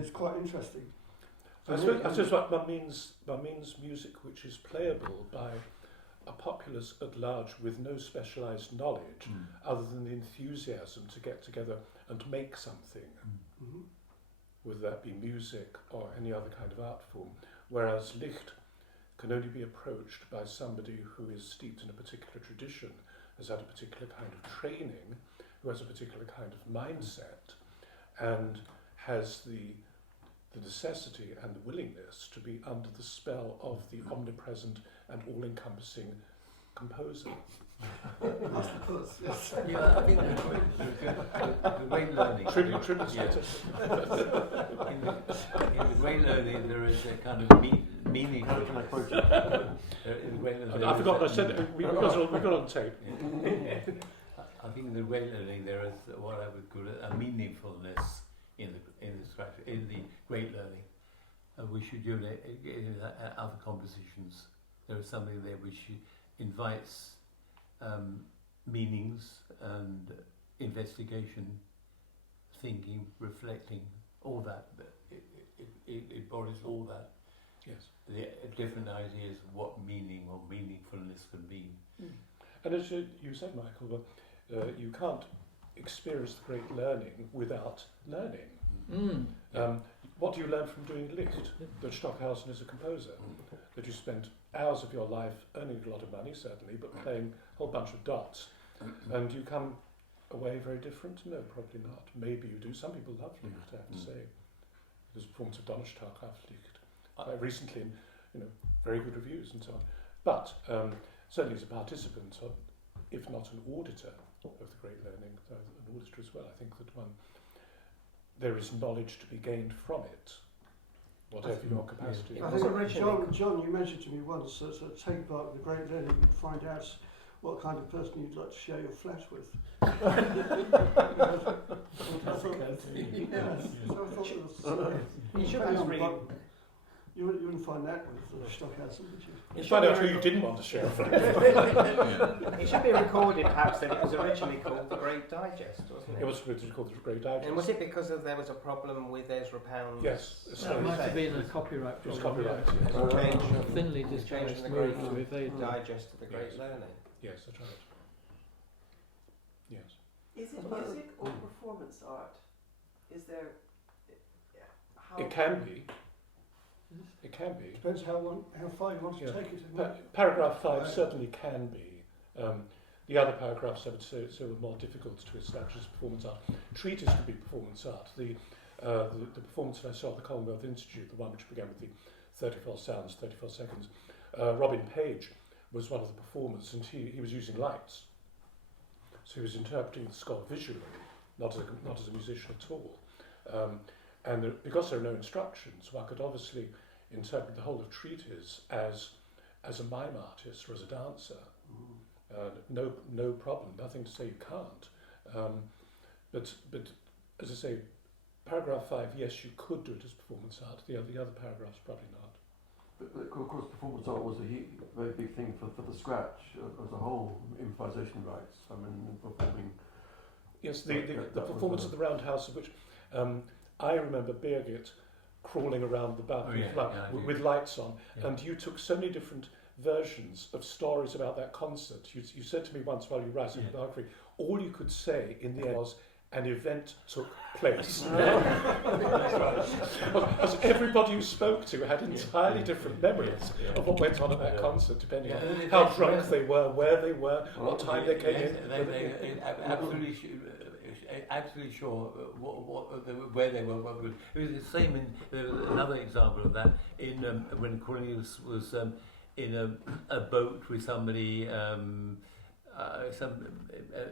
is quite interesting. I suppose what means music which is playable by a populace at large with no specialised knowledge other than the enthusiasm to get together and make something, whether that be music or any other kind of art form. Whereas Licht can only be approached by somebody who is steeped in a particular tradition, has had a particular kind of training, who has a particular kind of mindset, and has the necessity and the willingness to be under the spell of the omnipresent and all-encompassing composer. Yes. Yeah, I think the Great Learning. Tribute Yeah. In the Great Learning, there is a kind of meaning. Can I quote you? In the Great Learning, I forgot I said it. We got on tape. I think in the Great Learning there is what I would call a meaningfulness in the Great Learning, we should do in other compositions. There is something there which invites meanings and investigation, thinking, reflecting, all that. It embodies all that. Yes. The different ideas of what meaning or meaningfulness can mean. And as you said, Michael, you can't experience the great learning without learning. What do you learn from doing Licht? That Stockhausen is a composer, that you spent hours of your life earning a lot of money, certainly, but playing a whole bunch of dots. And you come away very different? No, probably not. Maybe you do. Some people love Licht, I have to say. There's a performance of Donnerstag auf Licht quite recently, and very good reviews and so on. But certainly as a participant, if not an auditor of the great learning, an auditor as well, I think that there is knowledge to be gained from it, whatever your capacity. I think, John, you mentioned to me once that take part in the great learning, you'd find out what kind of person you'd like to share your flat with. I thought You should be really. You wouldn't find that with Stockhausen, would you? You find out who you didn't want to share a flat with. It should be recorded, perhaps, that it was originally called The Great Digest, wasn't it? It was originally called The Great Digest. And was it because there was a problem with Ezra Pound's... Yes. That might have been a copyright It was problem. copyright. Yeah. Thinly Changing disguised the move Great to evade that. Digest of the Great Learning. Yes, that's right. Yes. Is it music or performance art? Is there... How It can be. It can be. Depends how far you want to take it. Paragraph 5 certainly can be. The other paragraphs I would say were more difficult to establish as performance art. Treatise could be performance art. The performance that I saw at the Commonwealth Institute, the one which began with the 34 sounds, 34 seconds, Robin Page was one of the performers, and he was using lights. So he was interpreting the score visually, not as a musician at all. Because there are no instructions, one could obviously interpret the whole of treatise as a mime artist or as a dancer. No problem, nothing to say you can't. But as I say, paragraph 5, yes, you could do it as performance art. The other paragraphs probably not. But of course, performance art was a very big thing for the scratch as a whole, improvisation rights. I mean, performing. Yes, the performance of the Roundhouse, of which I remember Birgit crawling around the balcony with lights on, and you took so many different versions of stories about that concert. You said to me once while you were writing the balcony, all you could say in the end was, an event took place. Because everybody you spoke to had entirely different memories of what went on at that concert, depending on how drunk they were, where they were, what time they came in. They absolutely sure where they were. It was the same in another example of that in when Cornelius was in a boat with somebody.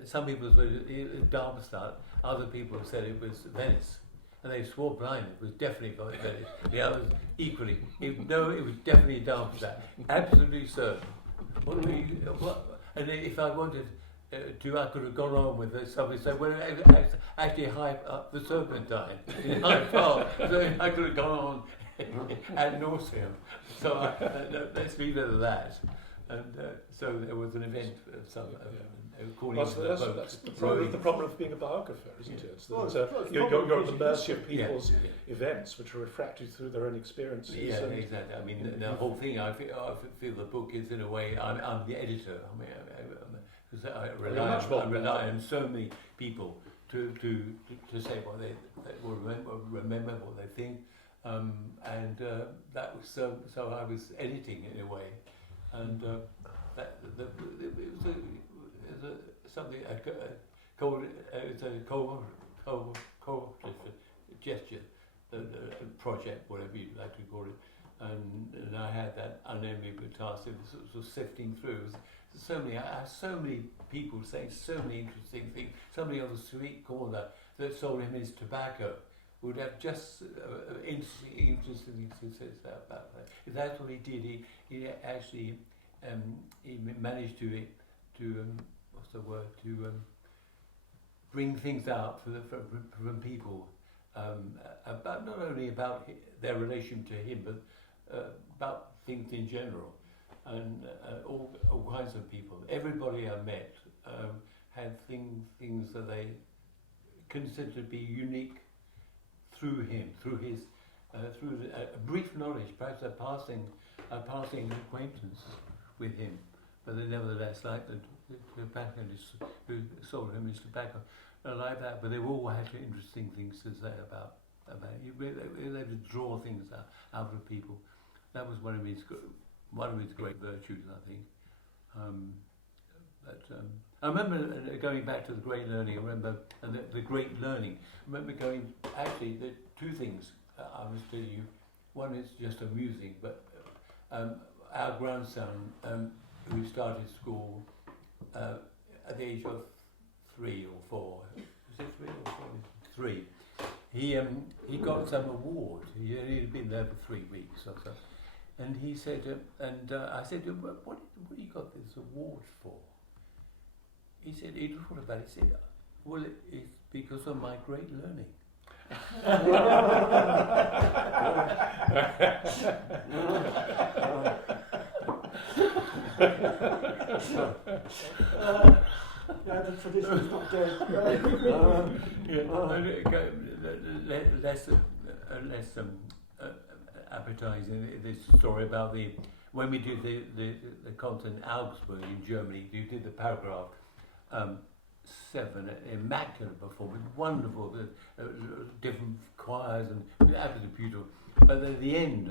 Some people said it was Darmstadt, other people said it was Venice, and they swore blind it was definitely Venice. The others equally. It was definitely Darmstadt, absolutely certain. And if I wanted I could have gone on with it. Somebody said, well, actually high up the Serpentine in Hyde Park, so I could have gone on ad nauseum. So let's leave it at that. And so there was an event of some that's the problem of being a biographer, isn't it? That, you're at the mercy of people's events, which are refracted through their own experiences. Yeah, exactly. I mean, the whole thing, I feel the book is, in a way, I'm the editor. I mean, I rely on so many people to say what they will remember what they think, and that was so I was editing in a way, and it was something it's a gesture, a project, whatever you'd like to call it, and I had that unenviable task of sort of sifting through. I had so many people saying so many interesting things. Somebody on the street corner that sold him his tobacco would have just interesting things to say about that. If that's what he did, he actually he managed to what's the word, to bring things out from people about not only about their relation to him, but about things in general. and all kinds of people. Everybody I met had things that they considered to be unique through him, through his, through a brief knowledge, perhaps a passing acquaintance with him, but they nevertheless liked the tobacconist who sold him his tobacco, like that. But they all had interesting things to say about you. They would draw things out of people. That was one of his great virtues, I think. I remember going back to the great learning. I remember the great learning. I remember going. Actually, the two things I must tell you. One is just amusing, but our grandson, who started school at the age of 3 or 4. Was it 3 or 4? 3. He got some award. He'd been there for 3 weeks or so. And he said, I said, what you got this award for? He said, he thought about it. He said, well, it's because of my great learning. Yeah, the tradition's not dead. Less appetizing. This story about when we did the concert in Augsburg in Germany. You did the paragraph 7, immaculate performance, wonderful, different choirs and absolutely beautiful. But at the end,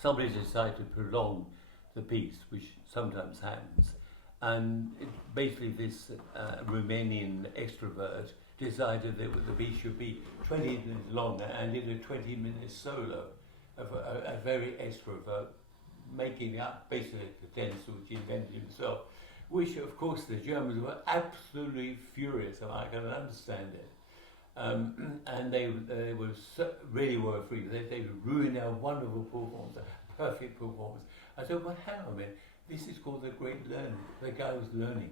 somebody decided to prolong the piece, which sometimes happens, and basically this Romanian extrovert decided that the piece should be 20 minutes longer and did a 20-minute solo of a very extrovert, making up basically a cadenza which he invented himself, which of course the Germans were absolutely furious, and I can understand it. And they really were free. They ruined our wonderful performance, a perfect performance. I said, well, hang on a minute, this is called the great learning. The guy was learning.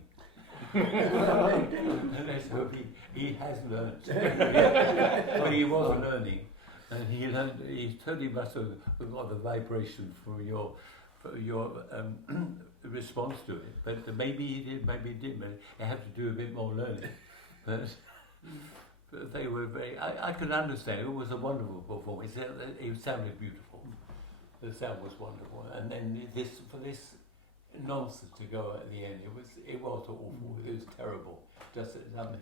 And let's hope he has learned. But he was learning. And he learned, he totally must have got the vibration for your response to it. But maybe he did, maybe he didn't. But he had to do a bit more learning. But they were very, I could understand. It was a wonderful performance. It sounded beautiful. The sound was wonderful. And then for this nonsense to go at the end, it was awful. It was terrible. Just some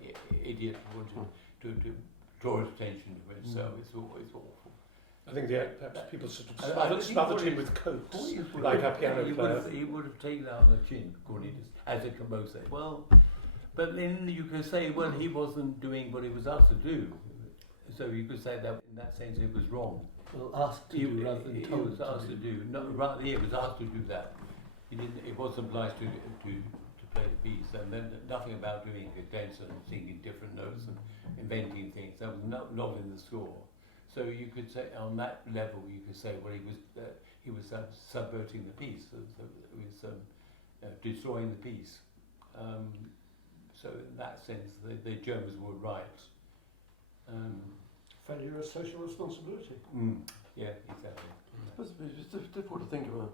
idiot wanted to draw attention to it. So it's awful. I think perhaps people sort of smothered him with coats, like a piano player. He would have taken that on the chin, Cornelius, as a composer. Well, but then you could say, well, he wasn't doing what he was asked to do. So you could say that in that sense it was wrong. Well, asked to do rather than told. He was asked to do. No, rather, he was asked to do that. He didn't. He wasn't obliged to play the piece, and then nothing about doing a cadenza and singing different notes and inventing things. That was not in the score. So you could say on that level, you could say, well, he was subverting the piece. So he was destroying the piece. So in that sense, the Germans were right. Failure of social responsibility. Yeah, exactly. It's difficult to think of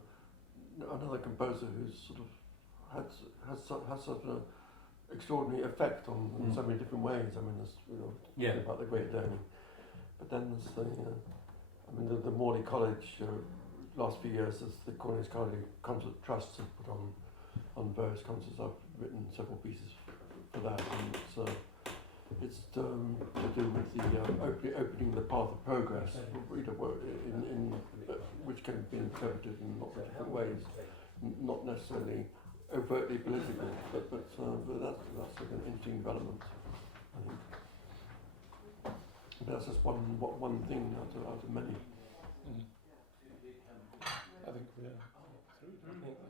another composer who's sort of has such an extraordinary effect on in so many different ways. I mean, there's about the great learning, but then there's the Morley College last few years. There's the Cornelius Cardew Concert Trust have put on various concerts. I've written several pieces for that, and it's to do with the opening the path of progress, which can be interpreted in lots of different ways, not necessarily overtly political, but that's like an interesting development, I think. But that's just one thing out of many. I think we're through.